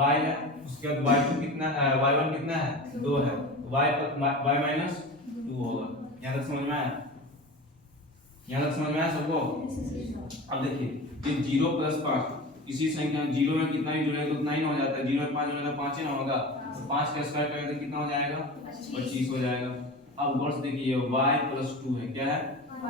y है, उसके बाद y2 कितना y1 कितना है 2 है, y माइनस 2 होगा। यहाँ तक समझ में आया, यहाँ तक समझ में आया सबको। अब देखिए ये 0 प्लस 5, किसी संख्या 0 में कितना भी जुड़ेगा तो उतना ही ना हो जाता है, 0 में 5 जुड़ेगा 5 ही ना होगा, तो 5 का स्क्वायर करेंगे तो कितना हो जाएगा 25 हो जाएगा। अब गौर से देखिए y प्लस 2 है, क्या है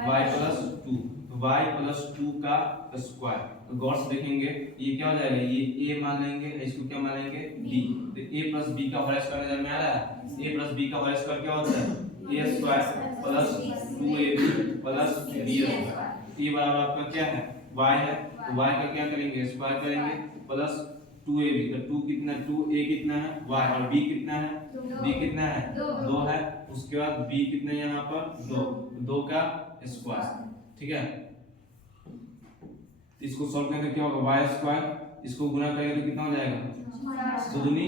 y प्लस 2, तो y प्लस 2 का स्क्वायर, तो गौर से देखेंगे ये क्या हो जाएगा, ये a मान लेंगे, इसको क्या मान लेंगे b, तो a प्लस b का होल स्क्वायर नजर में आ रहा है, a प्लस b का होल स्क्वायर क्या होता है a square plus 2ab plus b square, ये बराबर आपका क्या है y है, तो y का क्या करेंगे स्क्वायर करेंगे प्लस 2ab, तो 2 कितना 2a कितना है y और b कितना है b कितना है 2 है, उसके बाद b कितना है यहाँ पर 2 का स्क्वायर, ठीक है। इसको सॉल्व करेंगे तो क्या होगा y स्क्वायर, इसको गुना करेंगे तो कितना हो जाएगा 2 दूनी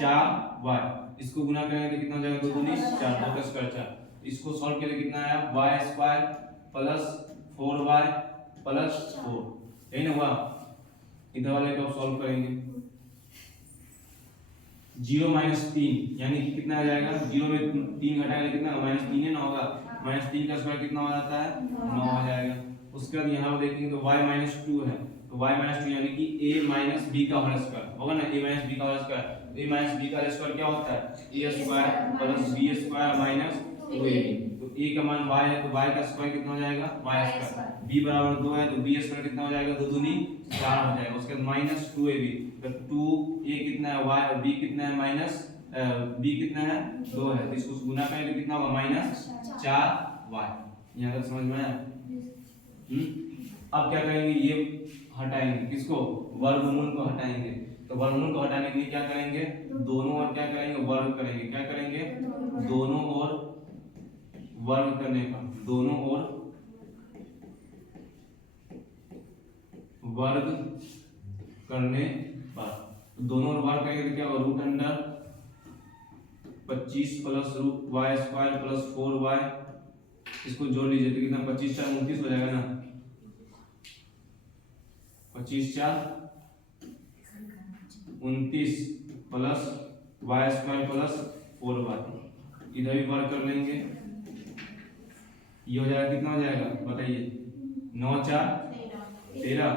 4y, इसको गुना करेंगे तो कितना हो जाएगा 2 दूनी 4, 2 का स्क्वायर 4, इसको सॉल्व करेंगे कितना आया y square plus 4y plus 4, यही ना हुआ। इधर वाले को सॉल्व करेंगे 0 माइनस 3 यानी कि कितना आ जाएगा, 0 में 3 घटाएंगे कितना -3 है ना होगा, -3 का स्क्वायर कितना हो जाता है 9 हो जाएगा। उसके बाद यहाँ पर देखेंगे तो y -2 है, तो y -2 यानी कि a माइनस b का होल स्क्वायर होगा ना, a माइनस b का whole square, a minus b का स्क्वायर क्या होता है a square plus b square minus 2ab। तो a का मान y है तो y का स्क्वायर कितना हो जाएगा y स्क्वायर। b बराबर 2 है तो b स्क्वायर कितना हो जाएगा 2 दूनी 4 हो जाएगा। उसके बाद -2ab तो 2a कितना है y और b कितना है माइनस b कितना है 2 है तो इसको गुना करेंगे तो कितना होगा -4y। यहाँ तक समझ में आया? अब क्या करेंगे ये हटाएंगे किसको वर्गमूल को हटाएंगे। तो वर्गमूल को हटाने के लिए क्या करेंगे दोनों ओर क्या करेंगे वर्ग करेंगे। क्या करेंगे दोनों ओर वर्ग करने पर दोनों ओर वर्ग करने पर दोनों ओर वर्ग करेंगे तो क्या होगा root under 25 plus root Y square plus 4y। इसको जोड़ लीजिए तो कितना 25 4 29 हो जाएगा ना 25 4 29 plus Y square plus 4y। इधर भी वर्ग कर लेंगे ये हो जाएगा कितना हो जाएगा बताइए 9 4 13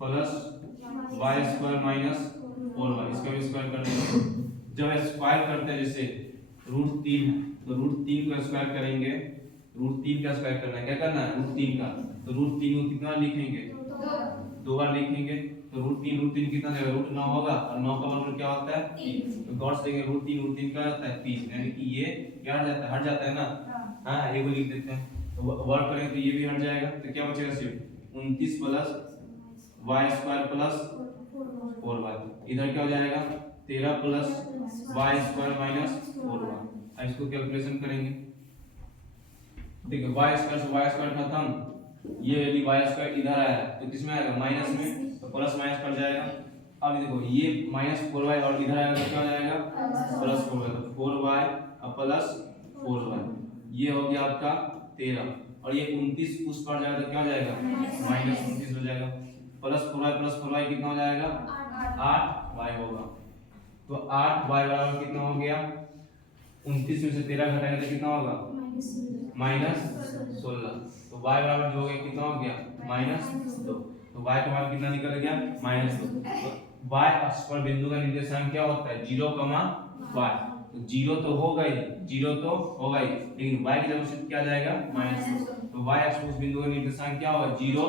plus Y square minus 4y। इसका भी स्क्वायर कर लेंगे। जब स्क्वायर करते हैं जैसे √3 है तो √3 का स्क्वायर करेंगे। √3 का स्क्वायर करना है क्या करना है √3 का तो √3 को कितना लिखेंगे 2 बार लिखेंगे तो √3 कितना देगा √9 होगा और 9 का वर्ग क्या होता है 3। तो गौर से देखेंगे √3 क्या होता है 3 यानी कि ये क्या हट जाता है ना। हाँ ये को लिख देते हैं तो वर्ग करेंगे तो ये भी हट जाएगा तो क्या बचेगा सिर्फ 29 plus Y square plus 4y। इधर क्या हो जाएगा 13 plus Y square minus 4y। अब इसको कैलकुलेशन करेंगे देखिए वाई स्क्वायर से वाई स्क्वायर खत्म। ये यदि वाई स्क्वायर इधर आया तो किसमें आएगा माइनस में तो प्लस माइनस कट जाएगा। अब देखो ये -4y और इधर आएगा तो क्या हो जाएगा +4y तो 4y और प्लस 4y ये हो गया आपका 13 और ये 29 उस पर जाएगा तो क्या हो जाएगा -29 हो जाएगा। +4y कितना हो जाएगा 8y होगा। तो 8y बराबर कितना हो गया 29 में से 13 घटाएंगे तो कितना होगा -16। तो y बराबर जो हो गया कितना हो गया -2। तो y का मान कितना निकल गया -2। तो y अक्ष पर बिंदु का निर्देशांक क्या होता है 0, y। तो 0 तो होगा ही लेकिन y की जगह शिफ्ट किया जाएगा -2। तो y अक्ष पर उस बिंदु का निर्देशांक क्या होगा 0,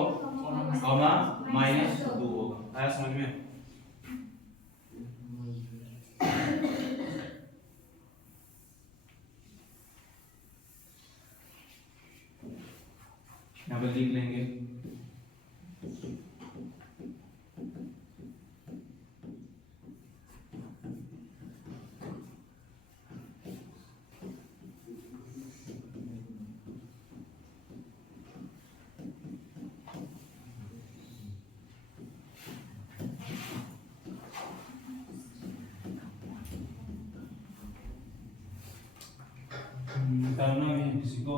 -2 होगा। आया समझ में? यहाँ पर लिख लेंगे करना भी किसी को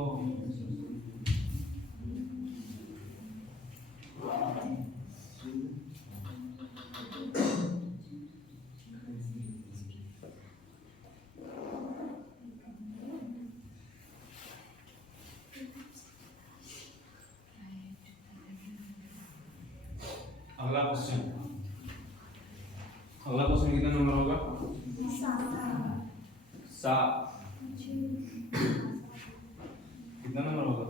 अगला क्वेश्चन कितना नंबर होगा 7। कितना नंबर होगा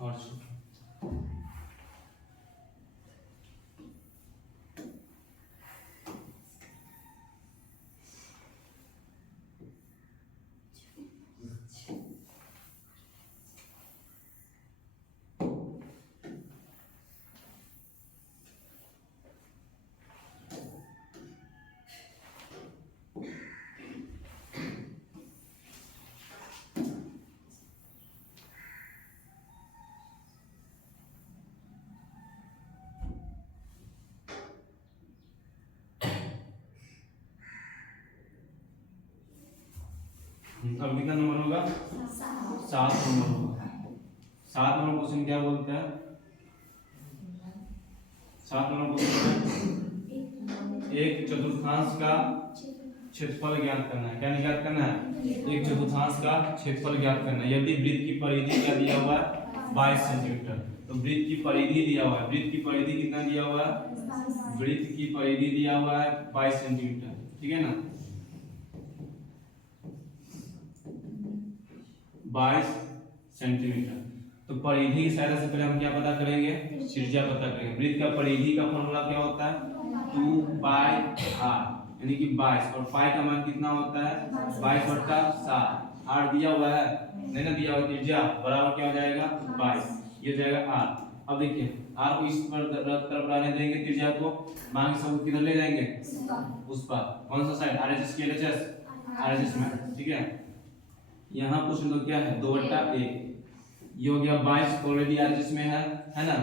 8। अब कितना नंबर होगा 7 नंबर होगा। 7 नंबर क्वेश्चन क्या बोलता है 7 नंबर क्वेश्चन एक चतुर्थांश का क्षेत्रफल ज्ञात करना है। क्या ज्ञात करना है? एक चतुर्थांश का क्षेत्रफल ज्ञात करना है। यदि वृत्त की परिधि क्या दिया हुआ है? 22 सेंटीमीटर। तो वृत्त की परिधि दिया हुआ है। वृत्त की परिधि कितना दिया हुआ है? वृत्त की परिधि दिया हुआ है 22 सेंटीमीटर। ठीक है ना, 22 सेंटीमीटर। तो परिधि की सहायता से पहले हम क्या पता करेंगे? त्रिज्या पता करेंगे। वृत्त का परिधि का फॉर्मूला क्या होता है? 2 पाई r, यानी कि 22, और पाई का मान कितना होता है? 22/7। r दिया हुआ है, नहीं ना दिया हुआ, त्रिज्या बराबर क्या हो जाएगा? 22, ये हो जाएगा r। अब देखिए r को इस पर तरफ लाने देंगे, त्रिज्या को मान के सब किधर ले जाएंगे? उस पर। कौन सा साइड? RHS की LHS? RHS में। ठीक है, यहाँ कुछ तो क्या है? 2/1, ये हो गया 22, ऑलरेडी RHS में है ना।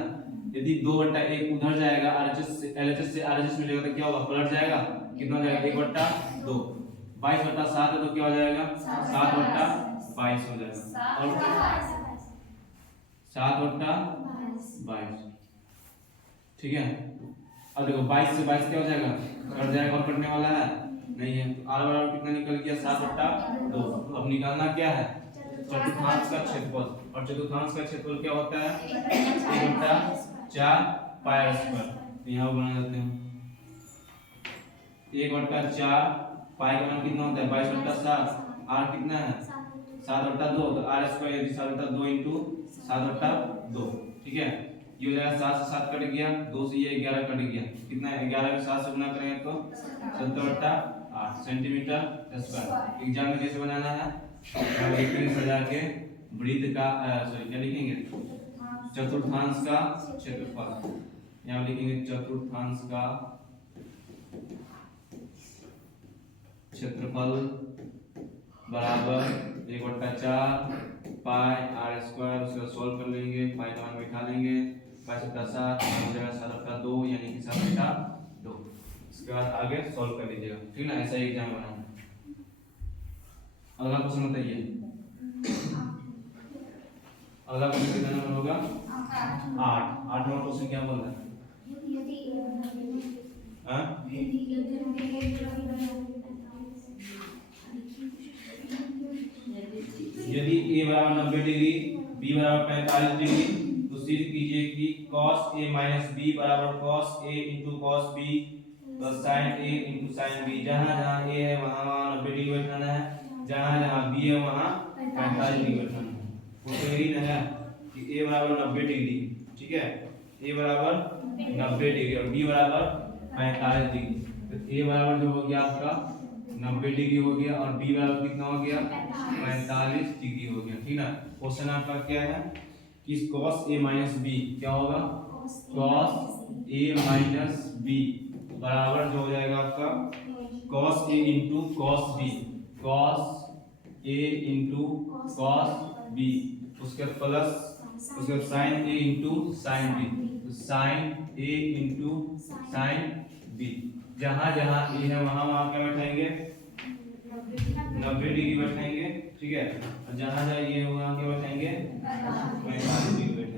यदि 2/1 उधर जाएगा, RHS से LHS से RHS में जाएगा तो क्या होगा? पलट जाएगा, कितना हो जाएगा? 1/2। 22/7 है तो क्या हो जाएगा? 7/22 हो जाएगा, और 7/22। ठीक है, अब देखो 22 से 22 क्या हो जाएगा? कट जाएगा, और कटने वाला है नहीं है, तो r बराबर कितना निकल गया? 7/2। अब निकालना क्या है? चतुर्थांश का क्षेत्रफल, और चतुर्थांश का क्षेत्रफल क्या होता है? 1/4 पाई स्क्वायर। तो यहाँ बना देते हैं 1/4 पाई का मान कितना होता है? 22/7। r कितना है? 7/2, तो r स्क्वायर यदि 7/2 इंटू 7/2। ठीक है, ये हो जाएगा 7 से 7 कट गया, 2 से ये 11 कट गया, कितना है? 11 में 7 से गुना करेंगे तो 70/8 सेंटीमीटर स्क्वायर। एग्जाम में कैसे बनाना है? लिखेंगे सजा के वृत्त का, सॉरी क्या लिखेंगे? चतुर्थांश का क्षेत्रफल। यहाँ लिखेंगे चतुर्थांश का क्षेत्रफल बराबर 1/4 पाई r स्क्वायर। उसको सॉल्व कर लेंगे, पाई का मान बैठा लेंगे, 22/7 हो जाएगा 7/2, यानी कि 7/2। इसके बाद आगे सॉल्व कर लीजिएगा। ठीक ना, ऐसा एग्जाम बनाना। अगला क्वेश्चन बताइए, अगला क्वेश्चन कितना नंबर होगा? 8 नंबर क्वेश्चन क्या बोल रहा है? यदि a बराबर 90 डिग्री, b बराबर 45 डिग्री, तो सिद्ध कीजिए कि cos a माइनस b बराबर cos a into cos b plus sin a into sin b। जहाँ जहाँ a है वहाँ वहाँ 90 डिग्री बैठाना है, जहाँ जहाँ b है वहाँ 45 डिग्री बैठाना है। तो यही ना है कि a बराबर 90 डिग्री, ठीक है, a बराबर 90 डिग्री और b बराबर 45 डिग्री। तो a बराबर जो हो गया आपका 90 डिग्री हो गया, और b बराबर कितना हो गया? 45 डिग्री हो गया। ठीक ना, क्वेश्चन आपका क्या है कि cos a माइनस b क्या होगा? cos a माइनस b बराबर जो हो जाएगा आपका cos a into cos b, cos a into cos b, उसके प्लस उसके sin a into sin b, तो sin a into sin b। जहाँ जहाँ a है वहाँ वहाँ क्या बैठाएंगे? 90 डिग्री बैठाएंगे। ठीक है, और जहाँ जहाँ ये है वहाँ क्या बैठाएंगे? 45 डिग्री बैठाएंगे।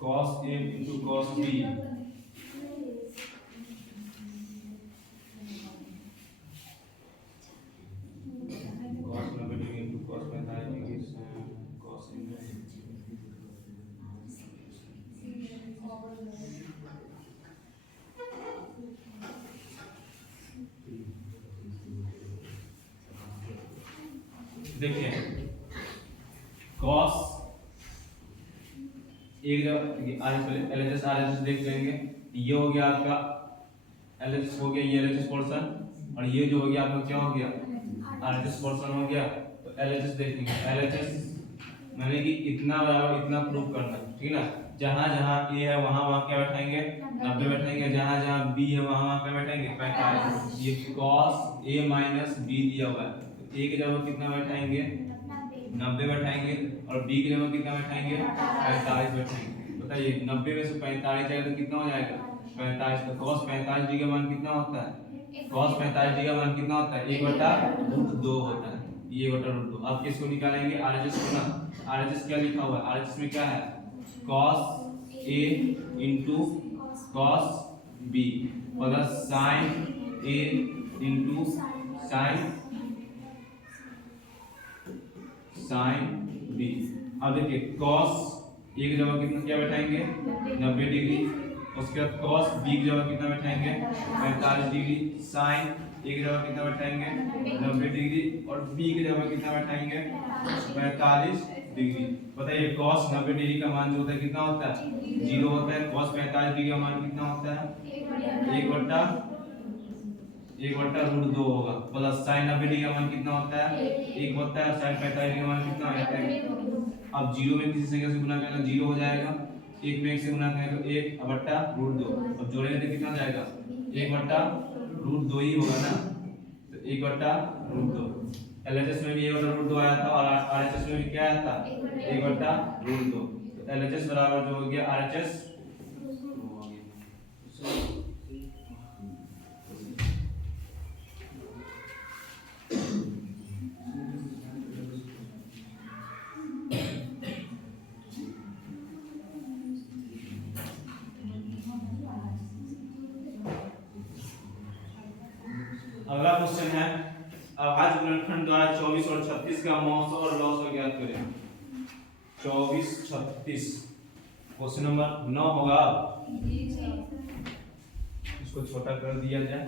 cos a into cos b, cos 90 degree into cos 45 degree, cos देखिए cos एक LHS RHS देख लेंगे। ये हो गया आपका LHS हो गया, ये LHS पोर्शन, और ये जो हो गया आपका क्या हो गया? RHS पोर्शन हो गया। तो LHS देखेंगे, LHS माने कि इतना बराबर इतना प्रूव करना, ठीक है ना। जहाँ जहाँ A है वहाँ वहाँ क्या बैठाएंगे? 90 बैठाएंगे, जहाँ जहाँ B है वहाँ वहाँ क्या बैठाएंगे? 45। ये cos A माइनस B दिया हुआ है, तो A की जगह कितना बैठाएंगे? 90 बैठाएंगे, और B की जगह कितना बैठाएंगे? 45 बैठाएंगे। बताइए 90 में से 45 जाएगा तो कितना हो जाएगा? 45। तो cos 45 डिग्री का मान कितना होता है? cos 45 डिग्री का मान कितना होता है 1/√2 होता है, ये 1/√2। अब किसको निकालेंगे RHS को ना, RHS क्या लिखा हुआ है, RHS में क्या है cos A into cos B plus sin A into sin B। अब देखिए cos A की जगह कितना क्या बैठाएंगे 90 डिग्री, उसके बाद cos B की जगह कितना बैठाएंगे 45 डिग्री, sin A की जगह कितना बैठाएंगे 90 डिग्री और B की जगह कितना बैठाएंगे 45 डिग्री। बताइए cos 90 डिग्री का मान जो होता है कितना होता है 0 होता है, cos 45 डिग्री का मान कितना होता है 1/√2 होगा, प्लस sin 90 डिग्री का मान कितना होता है 1 होता है, sin 45 डिग्री का मान कितना आता है। अब 0 में किसी संख्या से गुना करेंगे 0 हो जाएगा, 1 में 1 से गुना करेंगे तो 1/√2। अब जोड़ेंगे तो कितना हो जाएगा 1/√2 ही होगा ना, तो 1/√2। LHS में भी 1/√2 आया था और RHS में भी क्या आया था 1/√2। तो LHS बराबर जो हो गया RHS अगला क्वेश्चन है अभाज्य गुणनखंड द्वारा 24 और 36 का मौसम और लॉस ज्ञात करें। 24 36 क्वेश्चन नंबर 9 होगा, इसको छोटा कर दिया जाए।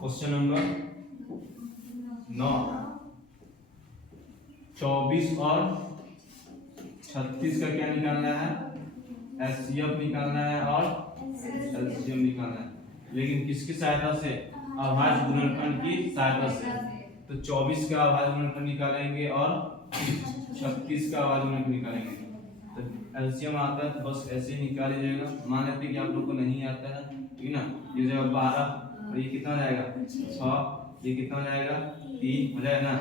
क्वेश्चन नंबर 9 24 और 36 का क्या निकालना है HCF निकालना है और LCM निकालना है, लेकिन किसकी सहायता से अभाज्य गुणनखंड की सहायता से। तो 24 का अभाज्य गुणनखंड निकालेंगे और 36 का अभाज्य गुणनखंड निकालेंगे। तो LCM आता है तो बस ऐसे ही निकाल लीजिएगा, मान लेते हैं कि आप लोग को नहीं आता है, ठीक है ना। ये जगह 12 और ये कितना हो जाएगा 6, ये कितना हो जाएगा 3 हो जाएगा ना,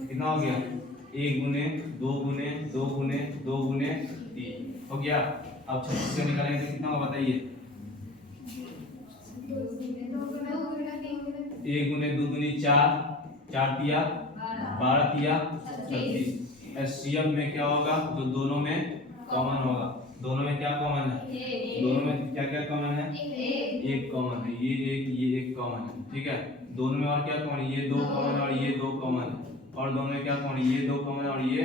कितना हो गया 1 गुने 2 गुने 2 गुने 2 गुने 3 हो गया। अब 36 से निकालेंगे तो कितना होगा बताइए 1 गुने 2 दूनी 4 4 तिया 12 तिया 36। HCF में क्या होगा जो दोनों में कॉमन होगा, दोनों में क्या कॉमन है दोनों में क्या क्या कॉमन है एक कॉमन है, ये एक कॉमन है, ठीक है। दोनों में और क्या कॉमन है ये 2 कॉमन है और ये 2 कॉमन है, और दोनों में क्या कॉमन है ये 2 कॉमन है और ये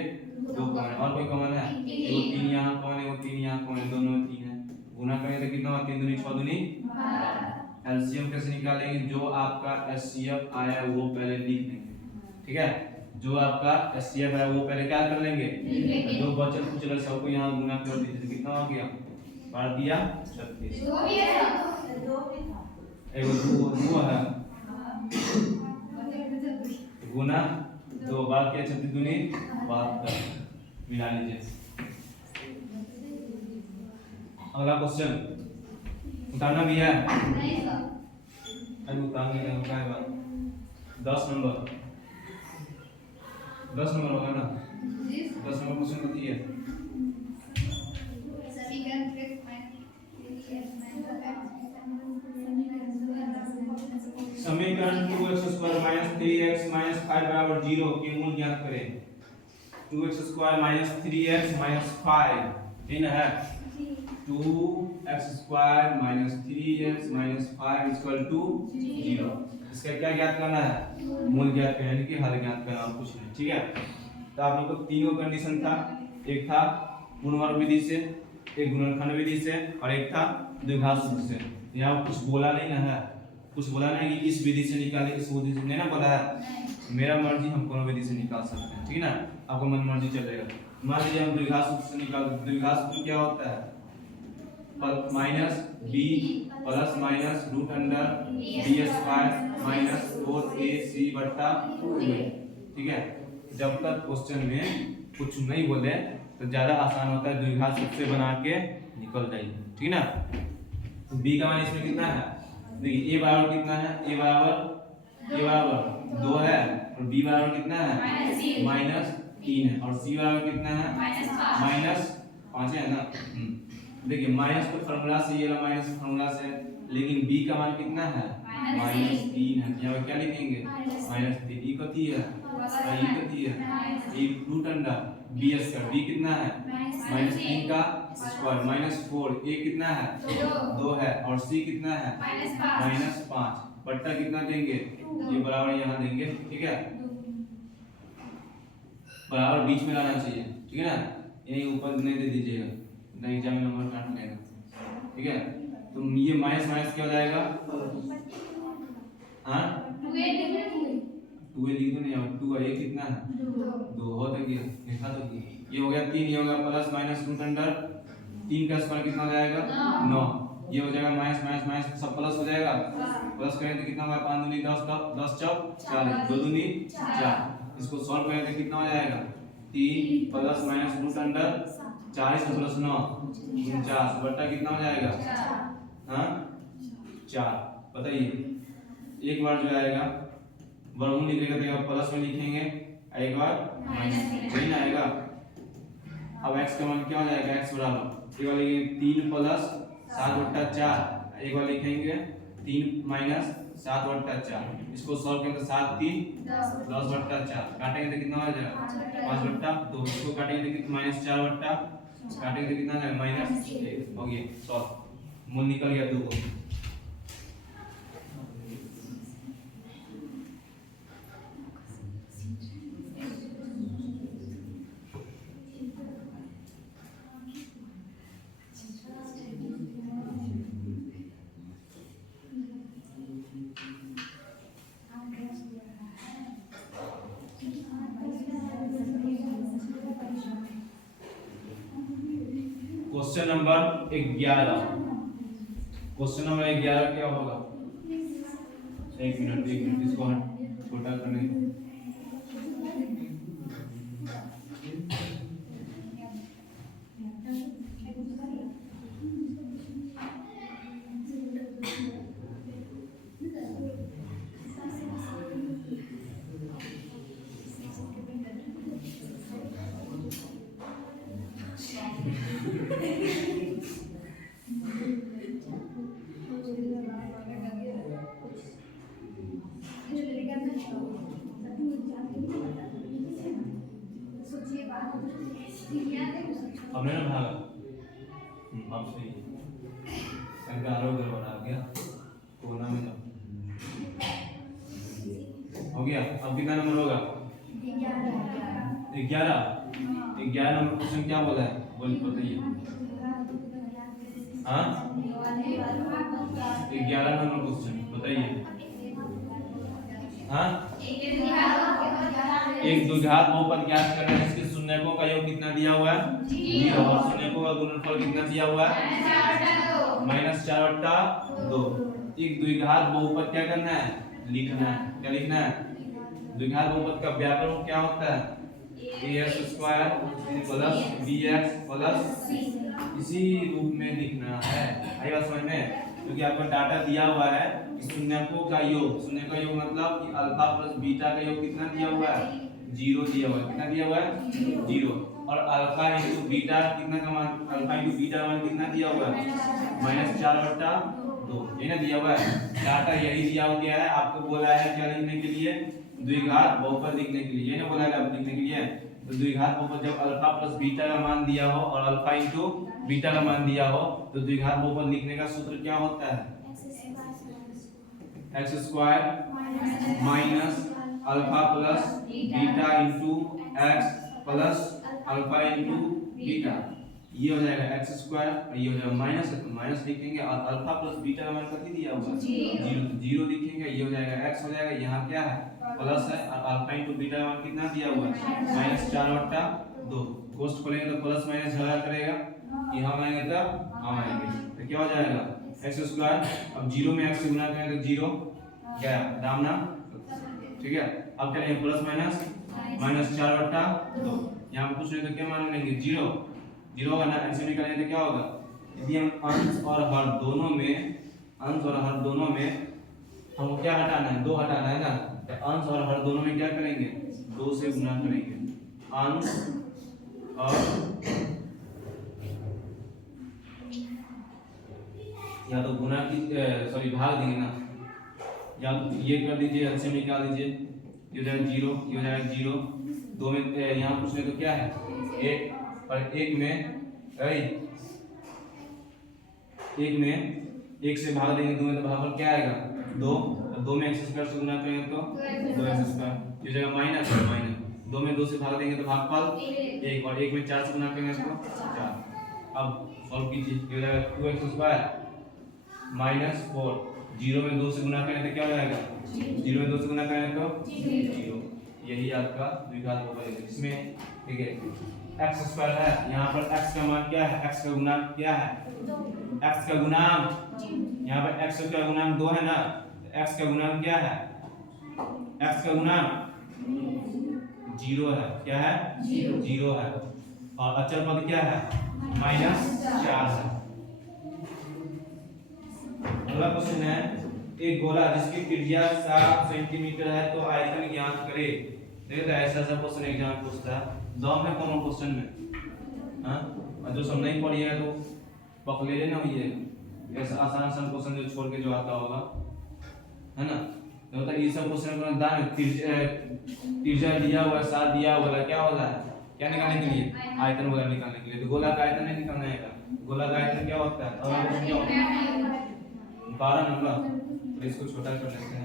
2 कॉमन है, और कोई कॉमन है वो 3 यहाँ कॉमन है वो 3 यहाँ कॉमन है, दोनों में 3 है। गुना करेंगे तो कितना होगा 3 दूनी 6 दूनी 12। एलसीएम कैसे निकालेंगे, जो आपका HCF आया है वो पहले लिख देंगे, ठीक है। जो आपका HCF है वो पहले क्या कर लेंगे, जो बचल कुचल सबको यहाँ गुना कर दीजिए, कितना हो गया बार दिया 36 एगो 2 है गुना 2 बार किया 36 दूनी 72 मिला लीजिए। अगला क्वेश्चन उतारना भी है अरे उतारने का क्या है बात 10 नंबर होगा ना 10 नंबर क्वेश्चन होती है समीकरण 2x² - 3x - 5 बराबर 0 के मूल ज्ञात करें। 2x² - 3x - 5 इन है 2x² - 3x - 5 = 0। इसका क्या ज्ञात करना है मूल ज्ञात करना, यानी कि हल ज्ञात करना और कुछ नहीं, ठीक है। तो आप लोग को तीनों कंडीशन था, एक था पूर्णवर्ग विधि से, एक गुणनखंड विधि से और एक था द्विघात सूत्र से। यहाँ कुछ बोला नहीं ना है, कुछ बोला नहीं कि इस विधि से निकाले इस विधि से नहीं ना बोला है, मेरा मर्जी हम कोनो विधि से निकाल सकते हैं, ठीक है ना, आपको मन मर्जी चलेगा। मान लीजिए हम द्विघात सूत्र से निकाल, द्विघात सूत्र क्या होता है minus b plus minus root under b square minus 4ac/2, ठीक है। जब तक क्वेश्चन में कुछ नहीं बोले तो ज्यादा आसान होता है, द्विघात सूत्र से बना के निकल जाइए, ठीक है ना। तो b का मान इसमें कितना है, देखिए a बराबर कितना है, a बराबर 2 है और b बराबर कितना है -3 है और c बराबर कितना है -5 है ना। देखिए माइनस तो फार्मूला से, ये वाला माइनस फार्मूला से, लेकिन b का मान कितना है -3 है। यहाँ पे क्या लिखेंगे -3, ई कथी है ई कथी है ई root under b square, b कितना है -3 का स्क्वायर -4, a कितना है 2 है और c कितना है -5, बट्टा कितना देंगे ये बराबर यहाँ देंगे, ठीक है। बराबर बीच में लाना चाहिए, ठीक है ना, यही ऊपर नहीं दे दीजिएगा, नहीं एग्जाम में नंबर काट लेगा, ठीक है। तो ये माइनस माइनस क्या हो जाएगा, हाँ 2a लिख दो, नहीं 2 है, ये कितना है 2 हो तो गया, लिखा तो गया, ये हो गया 3, ये हो गया प्लस माइनस रूट अंडर 3 का स्क्वायर कितना हो जाएगा 9, ये हो जाएगा माइनस माइनस माइनस सब प्लस हो जाएगा, प्लस करेंगे तो कितना होगा 5 दूनी 10, 10 चौक 40, 2 दूनी 4, इसको सॉल्व करेंगे तो कितना हो जाएगा 3 plus minus root under 40 plus 9 49, बट्टा कितना हो जाएगा हाँ 4। बताइए एक बार जो आएगा वर्गमूल लिखेगा तो प्लस में लिखेंगे, एक बार माइनस में आएगा। अब x का मान क्या हो जाएगा, x बराबर एक बार लिखेंगे 3 प्लस 7/4, एक बार लिखेंगे 3 माइनस 7/4, इसको सॉल्व करेंगे तो 7 3 10/4, काटेंगे तो कितना हो जाएगा 5/2, इसको काटेंगे तो कितना -4/, काटेंगे तो कितना आएगा -1, हो गया सॉल्व, मूल निकल गया 2 को। क्वेश्चन नंबर 11, क्वेश्चन नंबर 11 क्या होगा, एक मिनट इसको छोटा करने दो। हमने ना भागा अब सही है, आरोग्य बना गया कोना में हो गया। अब कितना नंबर होगा 11 नंबर क्वेश्चन क्या बोला है, बोलिए बताइए। हाँ 11 नंबर क्वेश्चन बताइए। हाँ एक द्विघात बहुपद ज्ञात करना है, इसके शून्यकों का योग कितना दिया हुआ है 0 और शून्यकों का गुणनफल कितना दिया हुआ है -4/2। एक द्विघात बहुपद क्या करना है लिखना है, क्या लिखना है, द्विघात बहुपद का व्याकरण क्या होता है ax² plus bx plus c, इसी रूप में लिखना है। आई बात समझ में, क्योंकि आपको डाटा दिया हुआ है कि शून्यकों का योग मतलब कि अल्फा प्लस बीटा का योग कितना दिया हुआ है 0 दिया हुआ है, कितना दिया हुआ है 0, और अल्फा इंटू बीटा कितना का मान, अल्फा इंटू बीटा का मान कितना दिया हुआ है -4/2, ये ना दिया हुआ है। डाटा यही दिया गया है, आपको बोला है क्या लिखने के लिए द्विघात बहुपद लिखने के लिए, ये ना बोला है आप लिखने के लिए। तो द्विघात बहुपद जब अल्फा प्लस बीटा का मान दिया हो और अल्फा इंटू बीटा का मान दिया हो तो द्विघात बहुपद लिखने का सूत्र क्या होता है x² minus alpha plus beta into x plus alpha into beta, ये हो जाएगा x² और ये हो जाएगा माइनस है तो माइनस लिखेंगे, और अल्फा प्लस बीटा का मान कितना दिया हुआ है 0 लिखेंगे, ये हो जाएगा x हो जाएगा, यहाँ क्या है प्लस है और अल्फा इंटू बीटा का मान कितना दिया हुआ है -4/2। कोष्ठ खोलेंगे तो प्लस माइनस झगड़ा करेगा, यहाँ आएंगे तब हम आएंगे तो क्या हो जाएगा x², अब 0 में x से गुणा करेंगे तो 0 क्या दामना, ठीक है। अब करेंगे प्लस माइनस -4/2, यहाँ पे कुछ नहीं तो क्या मान लेंगे, जीरो। जीरो होगा ना, एलसीएम निकालेंगे तो क्या होगा, यदि हम अंश और हर दोनों में हमको क्या हटाना है, 2 हटाना है ना, तो अंश और हर दोनों में क्या करेंगे, 2 से गुना करेंगे। अंश और या तो गुना की सॉरी भाग देंगे ना, या तो ये कर दीजिए, एलसीएम निकाल दीजिए, ये हो जाएगा 0, ये हो जाएगा 0। 2 में यहाँ पूछने तो क्या है 1, और 1 में 1 से भाग देंगे, 2 में तो भागफल क्या आएगा 2, और 2 में x स्क्वायर से गुना करेंगे तो 2x स्क्वायर, ये हो जाएगा माइनस। 2 में 2 से भाग देंगे तो भागफल 1, और 1 में 4 से गुना करेंगे तो 4। अब सॉल्व कीजिए, ये हो जाएगा 2x स्क्वायर माइनस 4। 0 में 2 से गुना करें तो क्या हो जाएगा, 0 में 2 से गुना करें तो 0। यही आपका द्विघात बहुपद इसमें, ठीक है। x स्क्वायर है, यहाँ पर x का मान क्या है, x का गुणांक क्या है, x का गुणांक, यहाँ पर x का गुणांक 2 है ना, तो x का गुणांक क्या है, x का गुणांक 0 है, क्या है 0 है, और अचर पद क्या है -4 है। अगला क्वेश्चन है, एक गोला जिसकी त्रिज्या 7 सेंटीमीटर है तो आयतन ज्ञात करे। देखिए तो ऐसा क्वेश्चन एग्जाम पूछता है, जॉब में कौन क्वेश्चन में, हां, और जो सब नहीं पढ़िएगा तो पकड़ लेना होइए, ऐसा आसान क्वेश्चन जो छोड़ के जो आता होगा, है ना। तो ये सब क्वेश्चन का दान त्रिज्या दिया हुआ, 7 दिया हुआ, क्या होता है, क्या निकालने के लिए, आयतन वगैरह निकालने के लिए। तो गोला का आयतन नहीं निकालना है, गोला का आयतन क्या होता है, और क्या होता है 12 नंबर। तो इसको छोटा कर लेते हैं,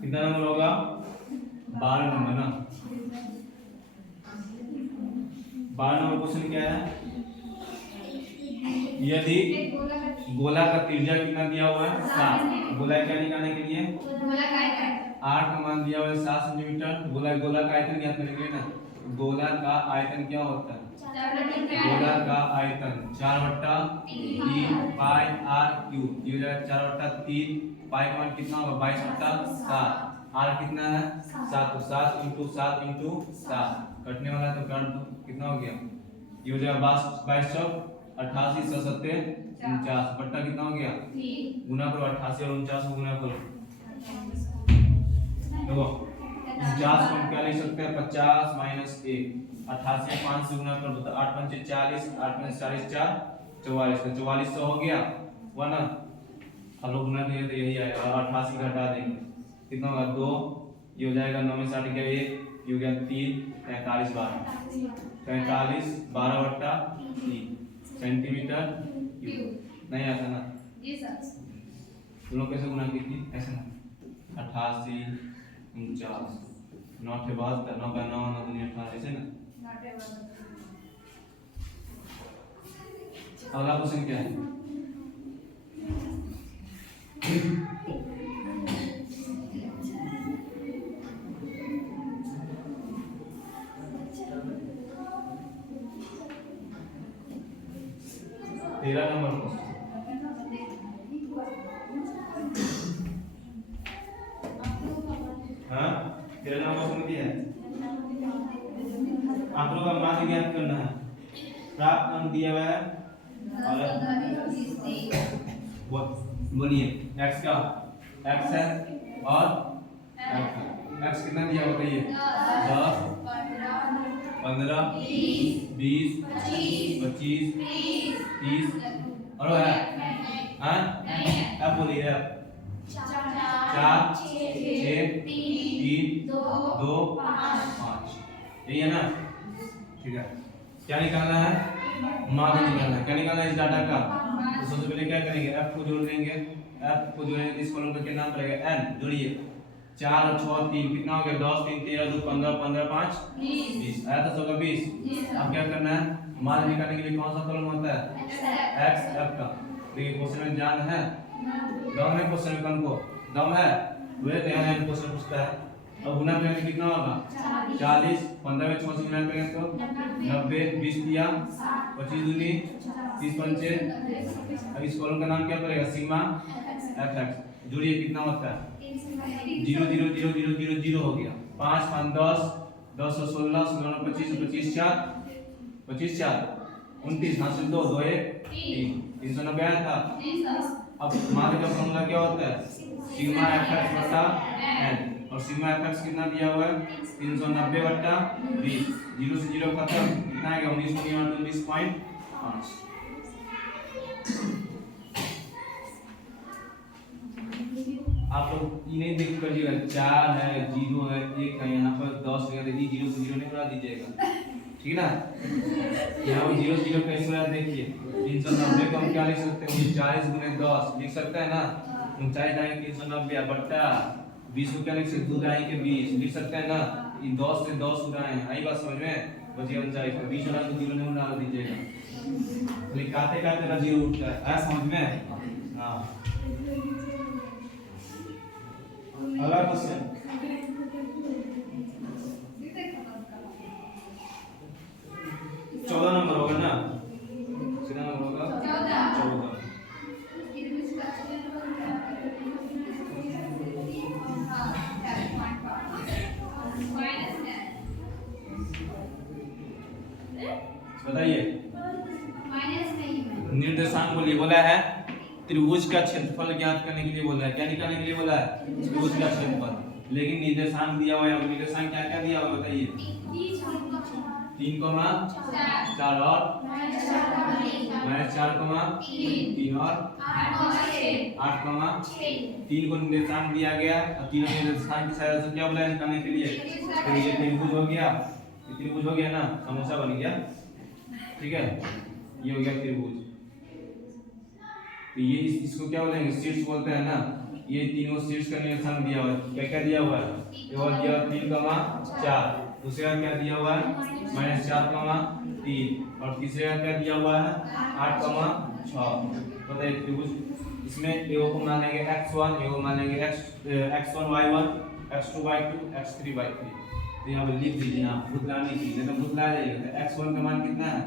कितना नंबर होगा 12 नंबर ना। 12 नंबर क्वेश्चन क्या है, यदि गोला का त्रिज्या कितना दिया हुआ है 7, गोला क्या निकालने के लिए, गोला का आयतन 8 का मान दिया हुआ है 7 सेंटीमीटर, गोला का आयतन ज्ञात करने के लिए ना, गोला का आयतन क्या होता है, गोला का आयतन 4/3 पाई r क्यूब, ये हो जाएगा 4/3, पाई का मान कितना होगा 22/7, r कितना है 7, तो 7 × 7 × 7 कटने वाला है तो काट दो, कितना हो गया, ये हो जाएगा 22 88 77 49 बट्टा कितना हो गया, गुना करो 88 और 49 को गुना करो, देखो 49 को हम क्या लिख सकते हैं 50 - 1, 88 5 से गुना कर दो तो 8 × 5 = 40, 8 × 40 4 44, तो 4400 हो गया हुआ ना। अब लोग गुना नहीं है तो यही आएगा, और 88 घटा देंगे कितना होगा 2, ये हो जाएगा 9 में 60 गया 1, ये हो गया 3 43 12 12/3 सेंटीमीटर क्यूब। नहीं आता ना जी सर, तुम लोग कैसे गुना की थी, ऐसे ना 88 49 9 के बाद 9 का 9 9 दूनी 18 ऐसे ना। अगला क्वेश्चन क्या है, तेरह नंबर क्वेश्चन, हाँ 13 नंबर क्वेश्चन क्या है, आंकड़ों का मान ज्ञात करना है, प्राप्त अंक दिया हुआ है, और बोलिए x का x है और x कितना दिया होता है, ये 10 15 20 25 30 और है, हाँ अब बोलिए अब 4 6 3 2 5, यही है ना, ठीक है। क्या निकालना है, मान निकालना है, क्या निकालना है इस डाटा का, तो सबसे पहले क्या करेंगे f को जोड़ देंगे, f को जोड़ेंगे तो इस कॉलम का क्या नाम पड़ेगा n, जोड़िए 4 और 6 3 कितना हो गया 10 3 13 2 15 15 5 20 आया था सबका 20। अब क्या करना है, मान निकालने के लिए कौन सा कॉलम होता है x f का। देखिए क्वेश्चन में जान है, दम है क्वेश्चन में, कौन को दम है वे ध्यान है, क्वेश्चन पूछता है। अब गुना करेंगे कितना होगा 40 15 में 6 से गुणा करेंगे तो 90, 20 दिया, 25 दूनी 30 पंचे। अब इस कॉलम का नाम क्या पड़ेगा? Sigma fx। जोड़िए कितना होता है? 0 0 0 0 0 0 हो गया। 5 5 10 10 और 16 16 और 25 25 4 25 4 29 हाथ से 2 2 1 3 390 आया था। अब मान का फॉर्मूला क्या होता है? सिग्मा fx बटा n। और सिग्मा fx कितना दिया हुआ है? 390 बटा 20। 0 से 0 खत्म, कितना आएगा? 19.5। आप लोग ये नहीं देख करिएगा 4 है 0 है 1 है, यहाँ पर 10 है, 0 से 0 नहीं उड़ा दीजिएगा, ठीक है ना? यहाँ पर 0 0 कैसे उड़ा? देखिए 390 को हम क्या लिख सकते हैं? 40 गुने 10 लिख सकते हैं ना? 39 आएंगे 390 बटा 20 को क्या लिख सकते? 2 आएंगे 20 लिख सकते हैं ना? ये 10 से 10 उड़ाए, आई बात समझ में? बचिए 39 20 उड़ा तो 0 नहीं उड़ा दीजिएगा, खाली काटे काटे का 0 उठता है, आया समझ में? हाँ। अगला क्वेश्चन 14 नंबर होगा ना? कितना नंबर होगा? 14। बताइए निर्देशांक बोलिए। बोला है त्रिभुज का क्षेत्रफल ज्ञात करने के लिए बोला है। क्या निकालने के लिए बोला है? त्रिभुज का क्षेत्रफल। लेकिन निर्देशांक दिया हुआ है। निर्देशांक क्या क्या दिया हुआ है बताइए? 3, 4 और -4, 3 और 8, 3 को निर्देशांक दिया गया और तीनों निर्देशांक की सहायता से क्या बोला है निकालने के लिए? तो ये त्रिभुज हो गया, ये त्रिभुज हो गया ना, समोसा बन गया, ठीक है? ये हो गया त्रिभुज। तो ये इसको क्या बोलेंगे? शीर्ष बोलते हैं ना। ये तीनों शीर्ष का निर्देशांक दिया हुआ है। क्या क्या दिया हुआ है? ये हो गया 3, 4। दूसरे का क्या दिया हुआ है? -4, 3। और तीसरे का क्या दिया हुआ है? 8, 6। बताइए त्रिभुज इसमें एगो को मानेंगे x1, एगो मानेंगे x1 y1, x2 y2, x3 y3। तो यहाँ पे लिख दीजिए, आप भुतलाने की नहीं तो भुतला जाएगा। x1 का मान कितना है?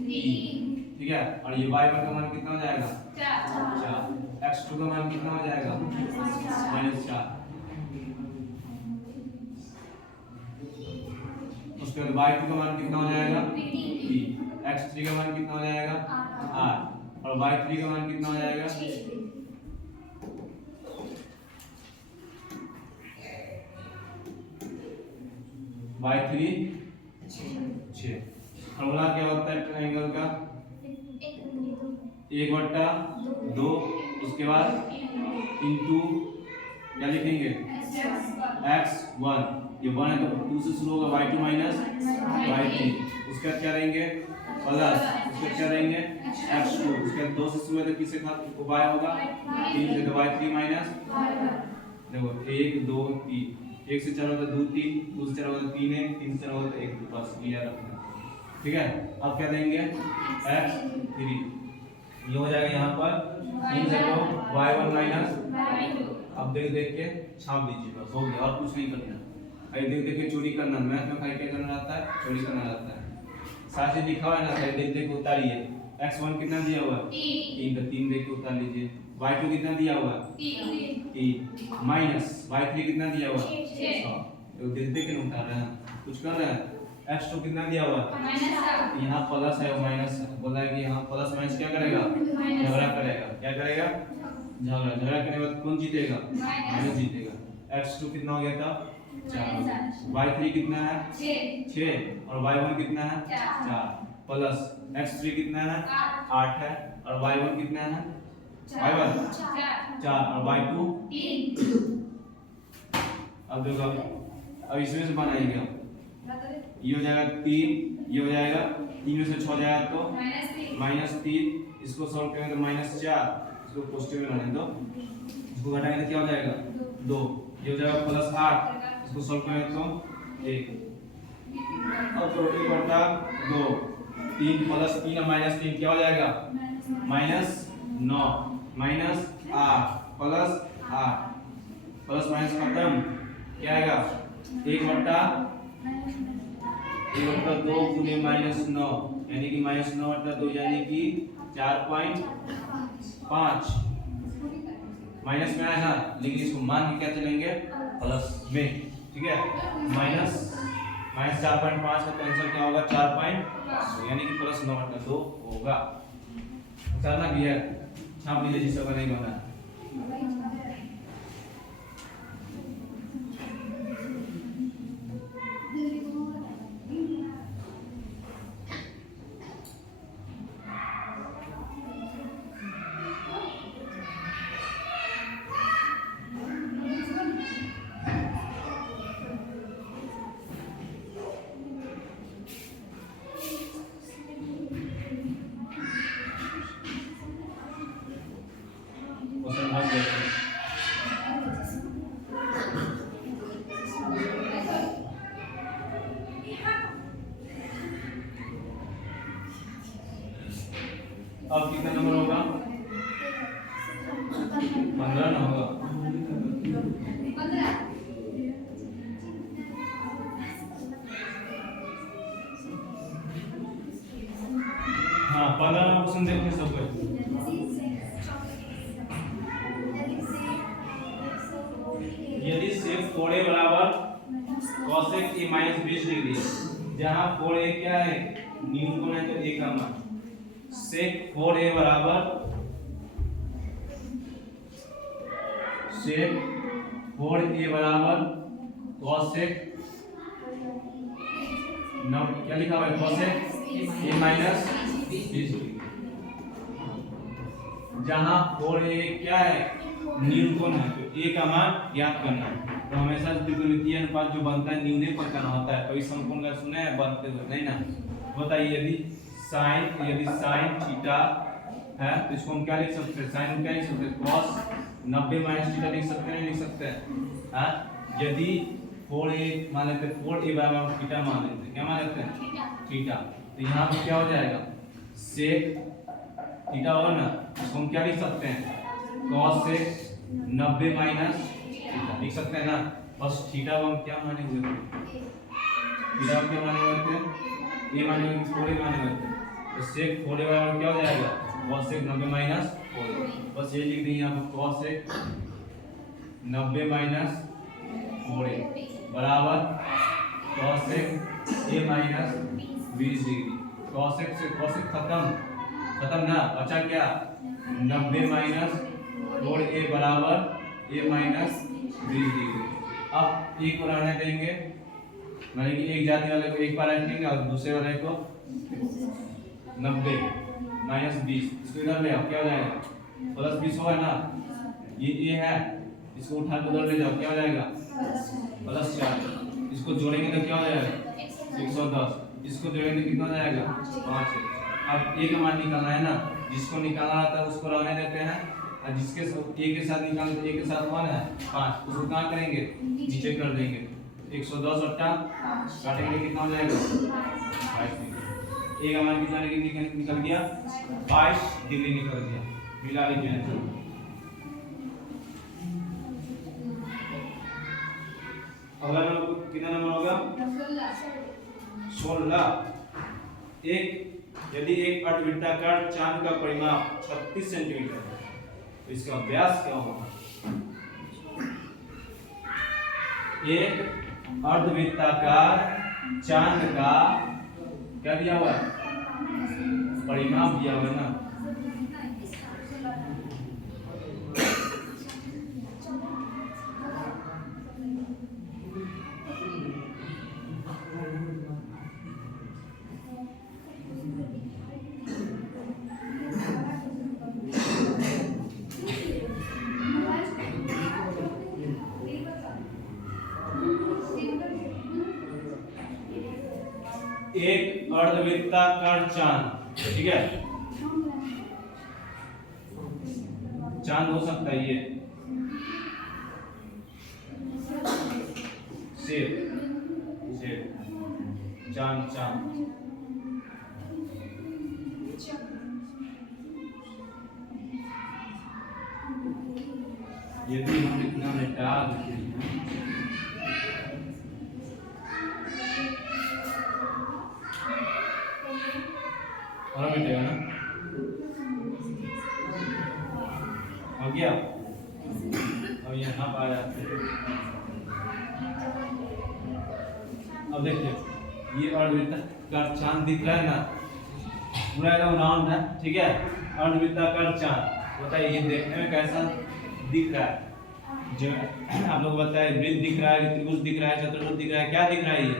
3, ठीक है? और ये y1 का मान कितना हो जाएगा? 4। x2 का मान कितना हो जाएगा? -4। उसके बाद y2 का मान कितना हो जाएगा? 3। x3 का मान कितना हो जाएगा? 8। और y3 का मान कितना हो जाएगा? y3 6। फॉर्मूला क्या होता है ट्रायंगल का? 1/2। उसके बाद इंटू क्या लिखेंगे? x1। ये 1 है तो 2 से शुरू होगा, y2 माइनस y3। उसके बाद क्या रहेंगे? प्लस। उसके बाद क्या रहेंगे? x2। उसके बाद 2 से शुरू है तो किससे खाते y होगा? 3 से तो y3 माइनस, देखो 1 2 3, 1 से 4 होता है 2 3, 2 से 4 होता है 3 है, 3 से 4 होता है 1, बस क्लियर रखना, ठीक है? अब क्या देंगे? x3। ये हो जाएगा यहाँ पर 3 से तो y1 माइनस। अब देख देख के छाप दीजिए, बस हो गया, और कुछ नहीं करना। अरे देख देख के चोरी करना, मैथ में खाली क्या करना रहता है? चोरी करना रहता है। साथ ही लिखा हुआ है ना, देख देख के उतारिए। x1 कितना दिया हुआ है? 3, तो 3 देख के उतार लीजिए। y2 कितना दिया हुआ है? 3 माइनस y3 कितना दिया हुआ है? 6। तो देख देख के उतार रहे हैं, कुछ कर रहे हैं। x2 कितना दिया हुआ है? यहाँ प्लस है और माइनस है। बोला है कि यहाँ प्लस माइनस क्या करेगा? झगड़ा करेगा। क्या करेगा? झगड़ा। झगड़ा करने के बाद कौन जीतेगा? माइनस जीतेगा। x2 कितना हो गया था? 4। y3 कितना है? 6। और y1 कितना है? 4। प्लस x3 कितना है? 8 है। और y1 कितना है? y1 4 और y2 3। अब देखो, अब इसमें से बनाएंगे हम। ये हो जाएगा 3, ये हो जाएगा 3 में से 6 जाएगा तो -3। इसको सॉल्व करेंगे तो -4। इसको पॉजिटिव में लाने दो, इसको घटाएंगे तो क्या हो जाएगा? 2। ये हो जाएगा +8। इसको सॉल्व करेंगे तो 1। अब तो 1/2। 3 + 3 और -3 क्या हो जाएगा? -9 -8 +8 प्लस माइनस खत्म, क्या आएगा? 1/, 1/2 गुने -9 यानी कि -9/2 यानी कि 4.5 माइनस में आया ना, लेकिन इसको मान के क्या चलेंगे प्लस में, ठीक है। माइनस 4.5 का आंसर क्या होगा 4.5 यानी कि प्लस 9/2 होगा। करना भी है, छाप लीजिए जिससे नहीं बना। अब कितना नंबर होगा 15 ना होगा। हाँ 15 क्वेश्चन देखिए सब पे। यदि सेक 4a बराबर cosec a - 20 डिग्री है, जहाँ 4a क्या है न्यूटन है तो a का मान सेक 4a बराबर cosec क्या लिखा हुआ है cosec a - 20 डिग्री, जहां 4a क्या है न्यूटन है तो a का मान ज्ञात करना है। तो हमेशा त्रिकोणमितीय अनुपात जो बनता है न्यूने पर करना होता है। कभी समकोण का सुने हैं बनते हुए नहीं ना। बताइए यदि sin थीटा है तो इसको हम क्या लिख सकते हैं, sin क्या लिख सकते हैं cos 90 - थीटा लिख सकते हैं, नहीं लिख सकते हैं। हां यदि 4a मान लेते हैं 4a बराबर थीटा मान लेते हैं, क्या मान लेते हैं थीटा, तो यहां पे क्या हो जाएगा sec थीटा होगा ना, इसको हम क्या लिख सकते हैं cos sec 90 - थीटा लिख सकते हैं ना। बस थीटा को हम क्या माने हुए थे, थीटा को क्या माने हुए थे a माने हुए थे 4a माने हुए थे, तो sec 4a बराबर क्या हो जाएगा cos sec 90 - 4a। बस ये लिख देंगे यहाँ पर cos sec 90 - 4a बराबर cos sec a - 20 degree. cos sec से cos sec खत्म ना, बचा क्या 90 - 4a बराबर a - 20 डिग्री। अब एक को रहने देंगे, माने कि एक जाति वाले को एक पर रखेंगे और दूसरे वाले को 90 - 20, इसको इधर ले आओ क्या हो जाएगा प्लस 20 होगा ना, ये a है इसको उठा के उधर ले जाओ क्या हो जाएगा प्लस 4, इसको जोड़ेंगे तो क्या हो जाएगा 110, इसको जोड़ेंगे तो कितना हो जाएगा 5 है। अब a का मान निकालना है ना, जिसको निकालना आता है उसको रहने देते हैं, और जिसके a के साथ निकालते a के साथ 1 है 5, उसको कहां करेंगे नीचे कर देंगे। 110 और 5 काटेंगे कितना हो जाएगा 22 डिग्री। a का मान कितना निकल गया 22 डिग्री निकल गया। मिला लीजिए आंसर। अगला नंबर कितना नंबर होगा 16। यदि एक अर्धवृत्ताकार चांद का परिमाप 36 सेंटीमीटर है तो इसका व्यास क्या होगा। एक अर्धवृत्ताकार चांद का क्या दिया हुआ है परिमाप दिया हुआ है ना, एक अर्धवृत्ताकार चांद, ठीक है चांद हो सकता है ये शेर चांद यदि हम इतना मिटा देते हैं हो गया। अब यहाँ पर आ जाते हैं। अब देखिए ये अर्धवृत्ताकार चांद दिख रहा है ना, पूरा एकदम राउंड है, ठीक है। अर्धवृत्ताकार चांद बताइए ये देखने में कैसा दिख रहा है? जो आप लोग बताइए, वृत्त दिख रहा है, त्रिभुज दिख रहा है, चतुर्भुज दिख रहा है, क्या दिख रहा है? ये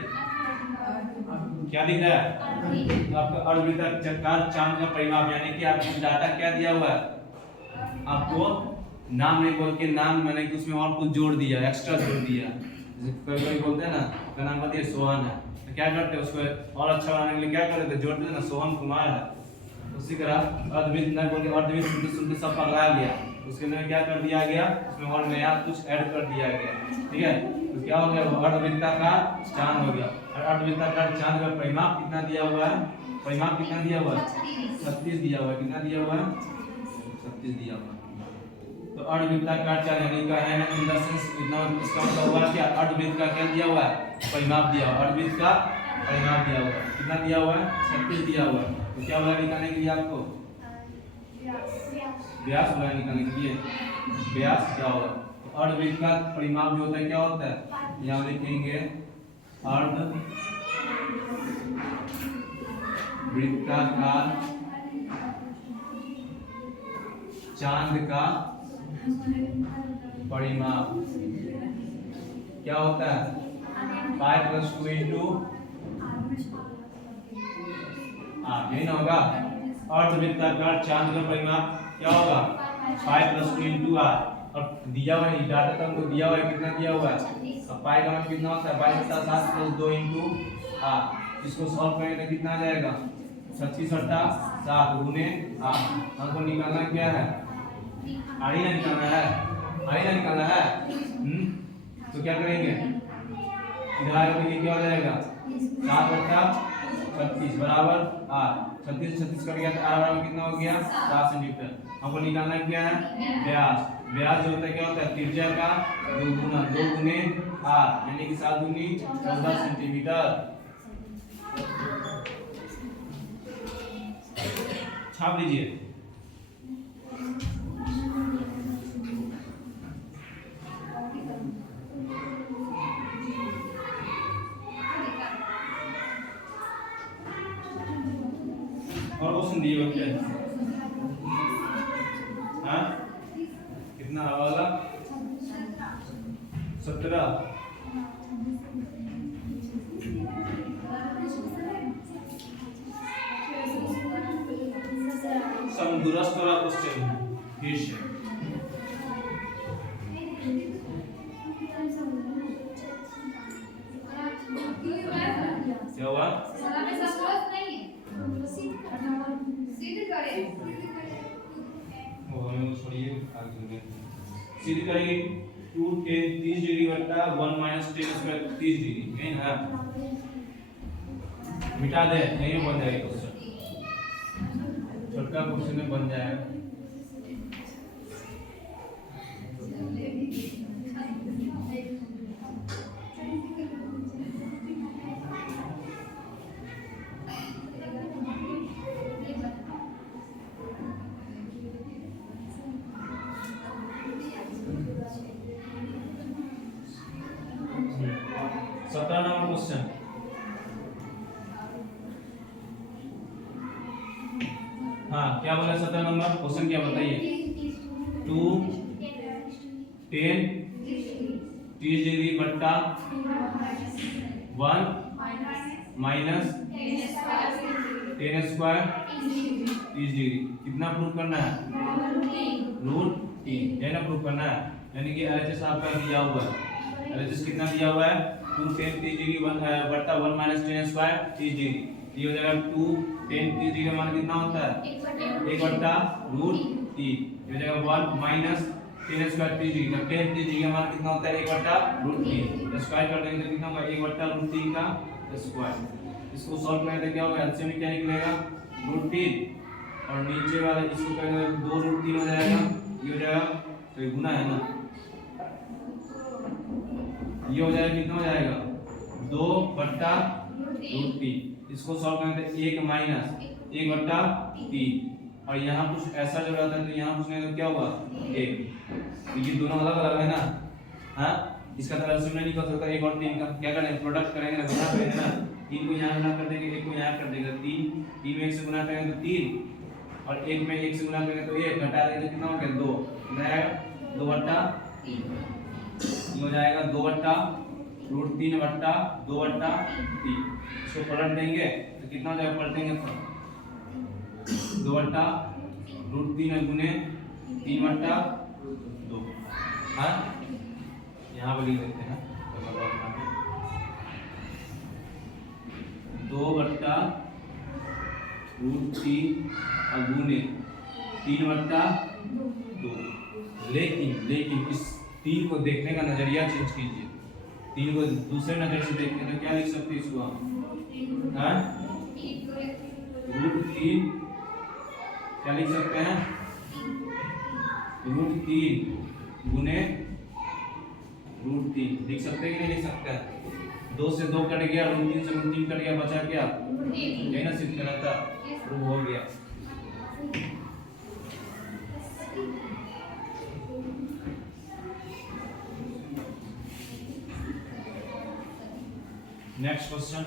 क्या दिख रहा है? आपका अर्धवृत्ताकार चांद का परिमाप, यानी कि आपको डाटा क्या दिया हुआ है? आपको नाम नहीं बोल के नाम मैंने कि उसमें और कुछ जोड़ दिया, एक्स्ट्रा जोड़ दिया। जैसे कोई कोई बोलते हैं ना, का नाम बताइए सोहन है, तो क्या करते हैं उसको और अच्छा बनाने के लिए क्या करते हैं? जोड़ते हैं ना, सोहन कुमार है। उसी तरह अर्धवृत्त नहीं बोल के अर्धवृत्त सुनते सुनते सब पगला गया, उसके अंदर क्या कर दिया गया? उसमें और नया कुछ ऐड कर दिया गया, ठीक है। तो क्या हो गया? अर्धवृत्ताकार चांद हो गया। और अर्धवृत्ताकार चांद का परिमाप कितना दिया हुआ है? परिमाप कितना दिया हुआ है? 36 दिया हुआ है। कितना दिया हुआ है? 36 दिया हुआ है। तो अर्धवृत्ताकार चांद यानी का है इन द सेंस इतना, इसका मतलब हुआ क्या? अर्धवृत्त का क्या दिया हुआ है? परिमाप दिया हुआ। अर्धवृत्त का परिमाप दिया हुआ है। कितना दिया हुआ है? 36 दिया हुआ है। तो क्या वाला निकालने के लिए आपको व्यास वाला निकालने के लिए व्यास क्या होगा? तो अर्धवृत्त का परिमाप जो होता है क्या होता है? यहाँ लिखेंगे अर्धवृत्ताकार चांद का परिमाप क्या होता है? 5 + 2 इंटू यही ना होगा। अर्धवृत्ताकार चांद का परिमाप क्या होगा? 5 + 2 इंटू r। और दिया हुआ है डाटा तो हमको दिया हुआ है, कितना दिया हुआ है? अब पाई का मान कितना होता है? 22 + 7 + 2 इंटू r। इसको सॉल्व करेंगे तो कितना आ जाएगा? 36 + 7 गुने r। हमको निकालना क्या है? r ही निकालना है, r ही निकालना है। तो क्या करेंगे? इधर आएगा तो ये क्या हो जाएगा? 7 + 36 बराबर r। 36 कट गया तो r बराबर कितना हो गया? 7 सेंटीमीटर। हमको निकालना क्या है? व्यास। व्यास जो होता है क्या होता है? त्रिज्या का 2 गुने r, यानी कि 7 दूनी 14 सेंटीमीटर। छाप लीजिए। और क्वेश्चन दिए बच्चे, हाँ कितना वाला? 17। समदूरस्थ वाला क्वेश्चन फिर से। क्या हुआ? सीधी करेंगे 2 10 30 डिग्री बटा 1 - 10 स्क्वायर 30 डिग्री, नहीं ना? मिटा दे, नहीं बन जाएगा क्वेश्चन, छोटा क्वेश्चन में बन जाएगा। क्वेश्चन हाँ क्या बोला? 17 नंबर क्वेश्चन क्या बताइए? 2 10 30 डिग्री बट्टा 1 - 10 स्क्वायर 30 डिग्री कितना प्रूफ करना है? √3 है ना प्रूफ करना है। यानी कि एलएचएस आपका दिया हुआ है। एलएचएस कितना दिया हुआ है? 2 10 30 डिग्री बट्टा 1 - 10 स्क्वायर 30 डिग्री। ये हो जाएगा 2 10 30 डिग्री का मान कितना होता है? 1 बट्टा √3। ये हो जाएगा 1 - 10 स्क्वायर 30 डिग्री का 10 30 डिग्री का मान कितना होता है? 1 बट्टा √3। स्क्वायर कर देंगे तो कितना होगा? 1 बट्टा √3 का स्क्वायर। इसको सॉल्व करें तो क्या होगा? एलसीएम में क्या निकलेगा? √3 और नीचे वाला इसको करेंगे 2 √3 हो जाएगा। ये हो जाएगा तो ये गुना है ना, ये हो जाएगा कितना हो जाएगा? 2 बट्टा √3। इसको सॉल्व करें तो 1 - 1 बट्टा 3 और यहाँ कुछ ऐसा जो रहता है तो यहाँ पूछने का क्या होगा एक, तो ये दोनों अलग अलग है ना। हाँ, इसका तरह से नहीं कर सकता एक और तीन का क्या करेंगे प्रोडक्ट करेंगे ना, गुना करेंगे ना, तीन को यहाँ गुना कर देंगे, एक को यहाँ कर देंगे, तीन में एक से गुना करेंगे तो तीन, और एक में एक से गुना करेंगे तो एक, घटा देंगे तो कितना हो गया दो, दो बट्टा ये हो जाएगा 2/√3 बट्टा 2/3। इसको पलट देंगे तो कितना हो जाएगा, पलटेंगे तो 2/√3 गुने 3/2। हाँ, यहाँ पर लिख देते हैं 2/√3 गुने 3/2। लेकिन इस 3 को देखने का नजरिया चेंज कीजिए, 3 को दूसरे नजर से देखते हैं तो क्या लिख सकते हैं इसको हम, हाँ √3 क्या लिख सकते हैं, √3 गुने √3 लिख सकते हैं कि नहीं लिख सकते हैं। 2 से 2 कट गया, √3 से √3 कट गया, बचा क्या यही ना, सिर्फ गलत प्रूव हो गया। नेक्स्ट क्वेश्चन,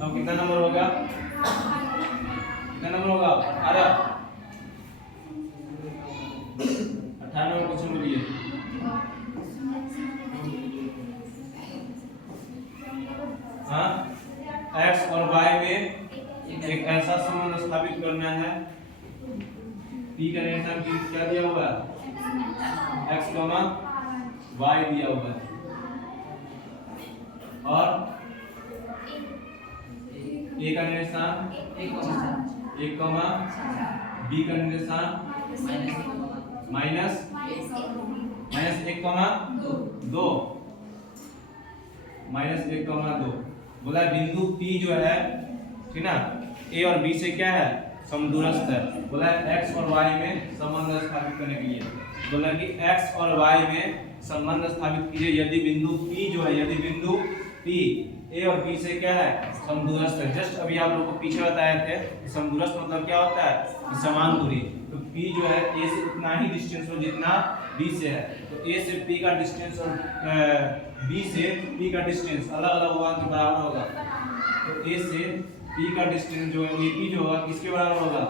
अब कितना नंबर होगा, कितना नंबर होगा 98 क्वेश्चन बोलिए। हाँ, x और y में एक ऐसा संबंध स्थापित करना है, p का नियंत्रण क्या दिया हुआ है, x, y दिया हुआ है, और a का निशान 1, b का निशान -1, -1, -1, बोला बिंदु p जो है, ठीक ना, a और b से क्या है समदूरस्थ है। बोला x और y में संबंध स्थापित करने के लिए, बोला कि x और y में संबंध स्थापित कीजिए यदि बिंदु p जो है, यदि बिंदु p a और b से क्या है समदूरस्थ है। जस्ट अभी आप लोगों को पीछे बताए थे समदूरस्थ मतलब क्या होता है कि समान दूरी, तो p जो है a से उतना ही डिस्टेंस हो जितना b से है, तो a से p का डिस्टेंस और b से p का डिस्टेंस अलग अलग होगा तो बराबर होगा, तो a से p का डिस्टेंस जो है AP जो होगा किसके बराबर होगा,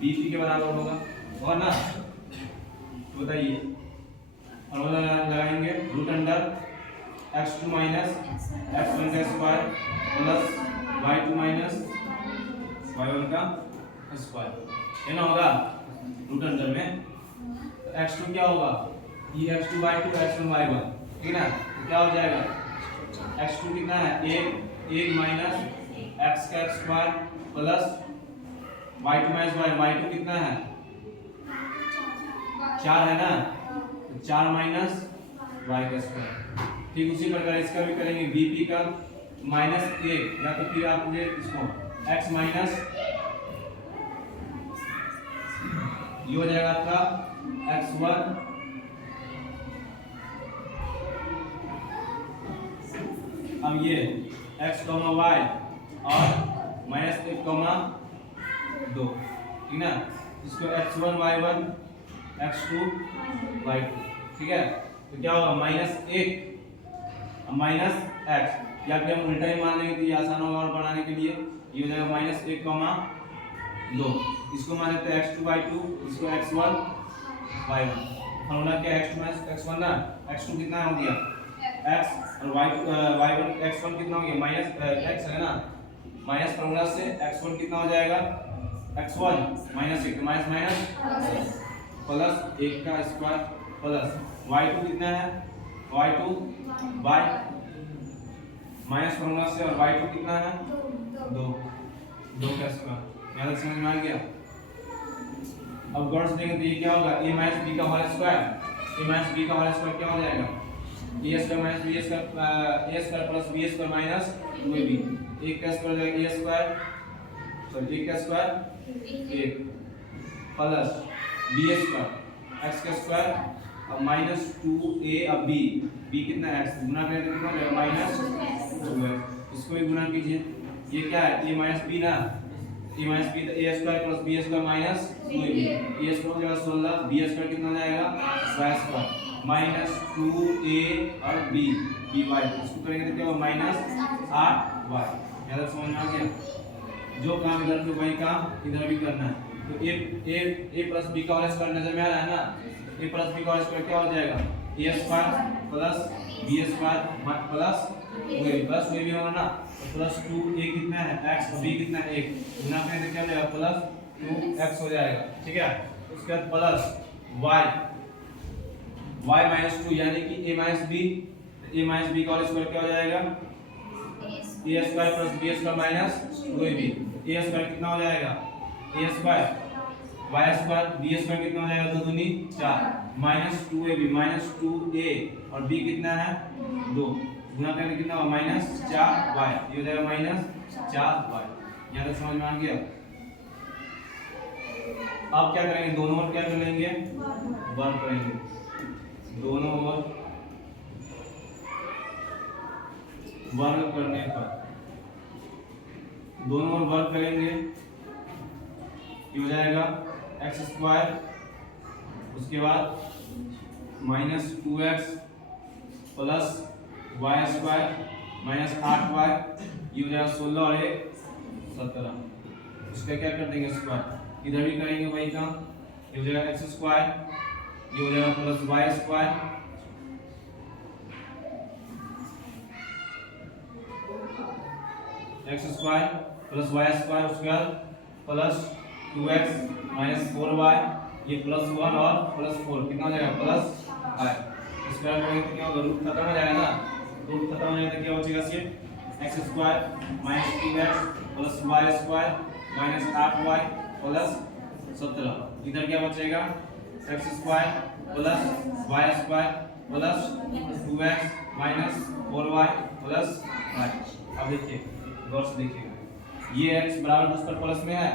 BP के बराबर होगा, और ना तो बताइए, और लगाएंगे √x2 - x1 का स्क्वायर प्लस y2 - y1 का स्क्वायर, है ना होगा √अंडर में, तो x2 क्या होगा, ये x2 y2 x1 y1, ठीक है ना, तो क्या हो जाएगा x2 कितना है 1 - x का स्क्वायर प्लस y2 - y2 कितना है 4 है ना, तो 4 - y का स्क्वायर। ठीक उसी प्रकार इसका भी करेंगे bp का -1, या तो फिर आप मुझे इसको x माइनस ये हो जाएगा आपका x1 अब ये x, y और -1, 2, ठीक ना, इसको x1 y1 x2 y2, ठीक है, तो क्या होगा -1 -x, या फिर हम उल्टा ही मान लेंगे तो ये आसान होगा और बनाने के लिए, ये हो जाएगा -1, 2, इसको मान लेते हैं x2 y2, इसको x1 y1, फॉर्मूला क्या x2 x1 ना, x2 कितना हो गया x और y1 x1 कितना हो गया -x है ना, माइनस फॉर्मूला से x1 कितना हो जाएगा x1 -1 प्लस 1 का स्क्वायर प्लस y2 कितना है y2 y माइनस फॉर्मूला से, और y2 कितना है 2 का स्क्वायर, याद समझ में आ गया। अब गौर से देखें तो ये क्या होगा a - b का होल स्क्वायर, a - b का होल स्क्वायर क्या हो जाएगा a square - b square a square plus b square minus 2ab, 1 का स्क्वायर जाएगा a स्क्वायर, सॉरी 1 का square 1 plus b square x का स्क्वायर अब -2a अब b कितना है x गुना करें तो कितना हो जाएगा -2x। इसको भी गुना कीजिए, ये क्या है a - b ना, a - b तो a square plus b square minus 2ab, a square हो जाएगा 16, b स्क्वायर कितना हो जाएगा y स्क्वायर -2a और b by इसको करेंगे तो क्या होगा -8y। याद समझ में आ गया? जो काम इधर तो वही काम इधर भी करना है। तो a प्लस b का होल स्क्वायर नजर में आ रहा है ना, a प्लस b का होल स्क्वायर क्या हो जाएगा a square plus b square plus वही भी होगा ना, तो प्लस 2a कितना है x और b कितना है 1 गुना करें तो क्या हो जाएगा प्लस 2x हो जाएगा। ठीक है, उसके बाद प्लस y -2 यानी कि a - b का होल स्क्वायर क्या हो जाएगा a square plus b square minus 2ab, a square कितना हो जाएगा a square y square b square कितना हो जाएगा 2 दूनी 4 -2ab -2a और b कितना है 2 गुना करके कितना होगा -4y, ये हो जाएगा -4y। यहाँ तक समझ में आ गया? अब क्या करेंगे दोनों ओर क्या कर लेंगे वर्ग करेंगे, दोनों ओर वर्ग करने पर दोनों ओर वर्ग करेंगे, ये हो जाएगा x स्क्वायर, उसके बाद -2x plus y square -8y, ये हो जाएगा 16 और 1 17। इसका क्या कर देंगे स्क्वायर, इधर भी करेंगे वही काम, ये हो जाएगा x स्क्वायर, ये हो जाएगा plus y square x square plus y square, उसके बाद प्लस 2x माइनस 4y, ये प्लस 1 और प्लस 4 कितना हो जाएगा प्लस 5। स्क्वायर करेंगे तो क्या होगा रूट खत्म हो जाएगा ना, रूट खत्म हो जाएगा तो क्या बचेगा सिर्फ x square -2x plus y square -8y plus 17। इधर क्या बचेगा x square plus y square plus 2x minus 4y plus 5। अब देखिए गौर से देखिएगा, ये x बराबर उस पर प्लस में है,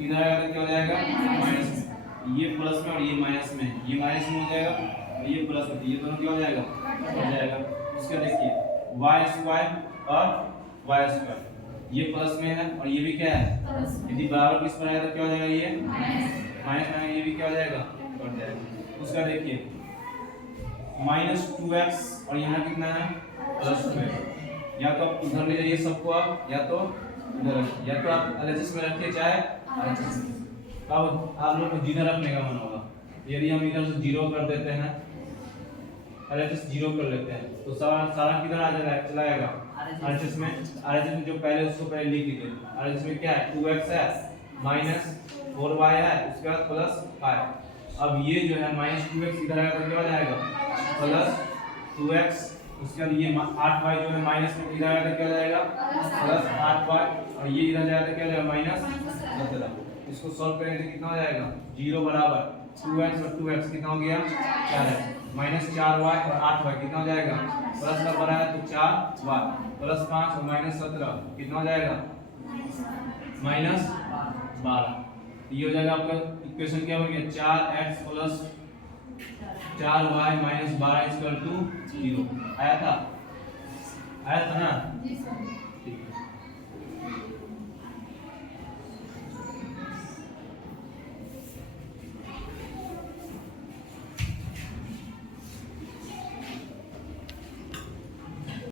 इधर आएगा तो क्या हो जाएगा माइनस में, ये प्लस में और ये माइनस में, ये माइनस में हो जाएगा और ये प्लस में, ये दोनों क्या हो जाएगा हो जाएगा। उसका देखिए y स्क्वायर और y स्क्वायर, ये प्लस में है और ये भी क्या है यदि बराबर किस पर आएगा तो क्या हो जाएगा ये माइनस में, ये भी क्या हो जाएगा कट जाएगा। उसका देखिए -2x और यहाँ कितना है +2x, या तो आप उधर ले जाइए सबको आप, या तो उधर, या तो आप एलएचएस में रखिए चाहे एलएचएस में, अब आप लोग को जिधर रखने का मन होगा। यदि हम इधर से 0 कर देते हैं, एलएचएस 0 कर लेते हैं तो सारा किधर आ जाएगा चला जाएगा एलएचएस में। एलएचएस में जो पहले उसको पहले लिख लीजिए, एलएचएस में क्या है 2x है -4y है, उसके बाद प्लस 5। अब ये जो है -2x इधर आएगा तो क्या हो जाएगा +2x, उसके बाद ये 8y जो है माइनस में इधर आएगा तो क्या हो जाएगा +8y, और ये इधर जाएगा तो क्या हो जाएगा -17। इसको सॉल्व करेंगे तो कितना हो जाएगा 0 बराबर 2x और 2x कितना हो गया 4x, -4y और 8y कितना हो जाएगा प्लस का बड़ा है तो 4y प्लस 5 और -17 कितना हो जाएगा -12। ये हो जाएगा आपका इक्वेशन क्या हो गया 4x प्लस 4y -12 = 0 आया था ना।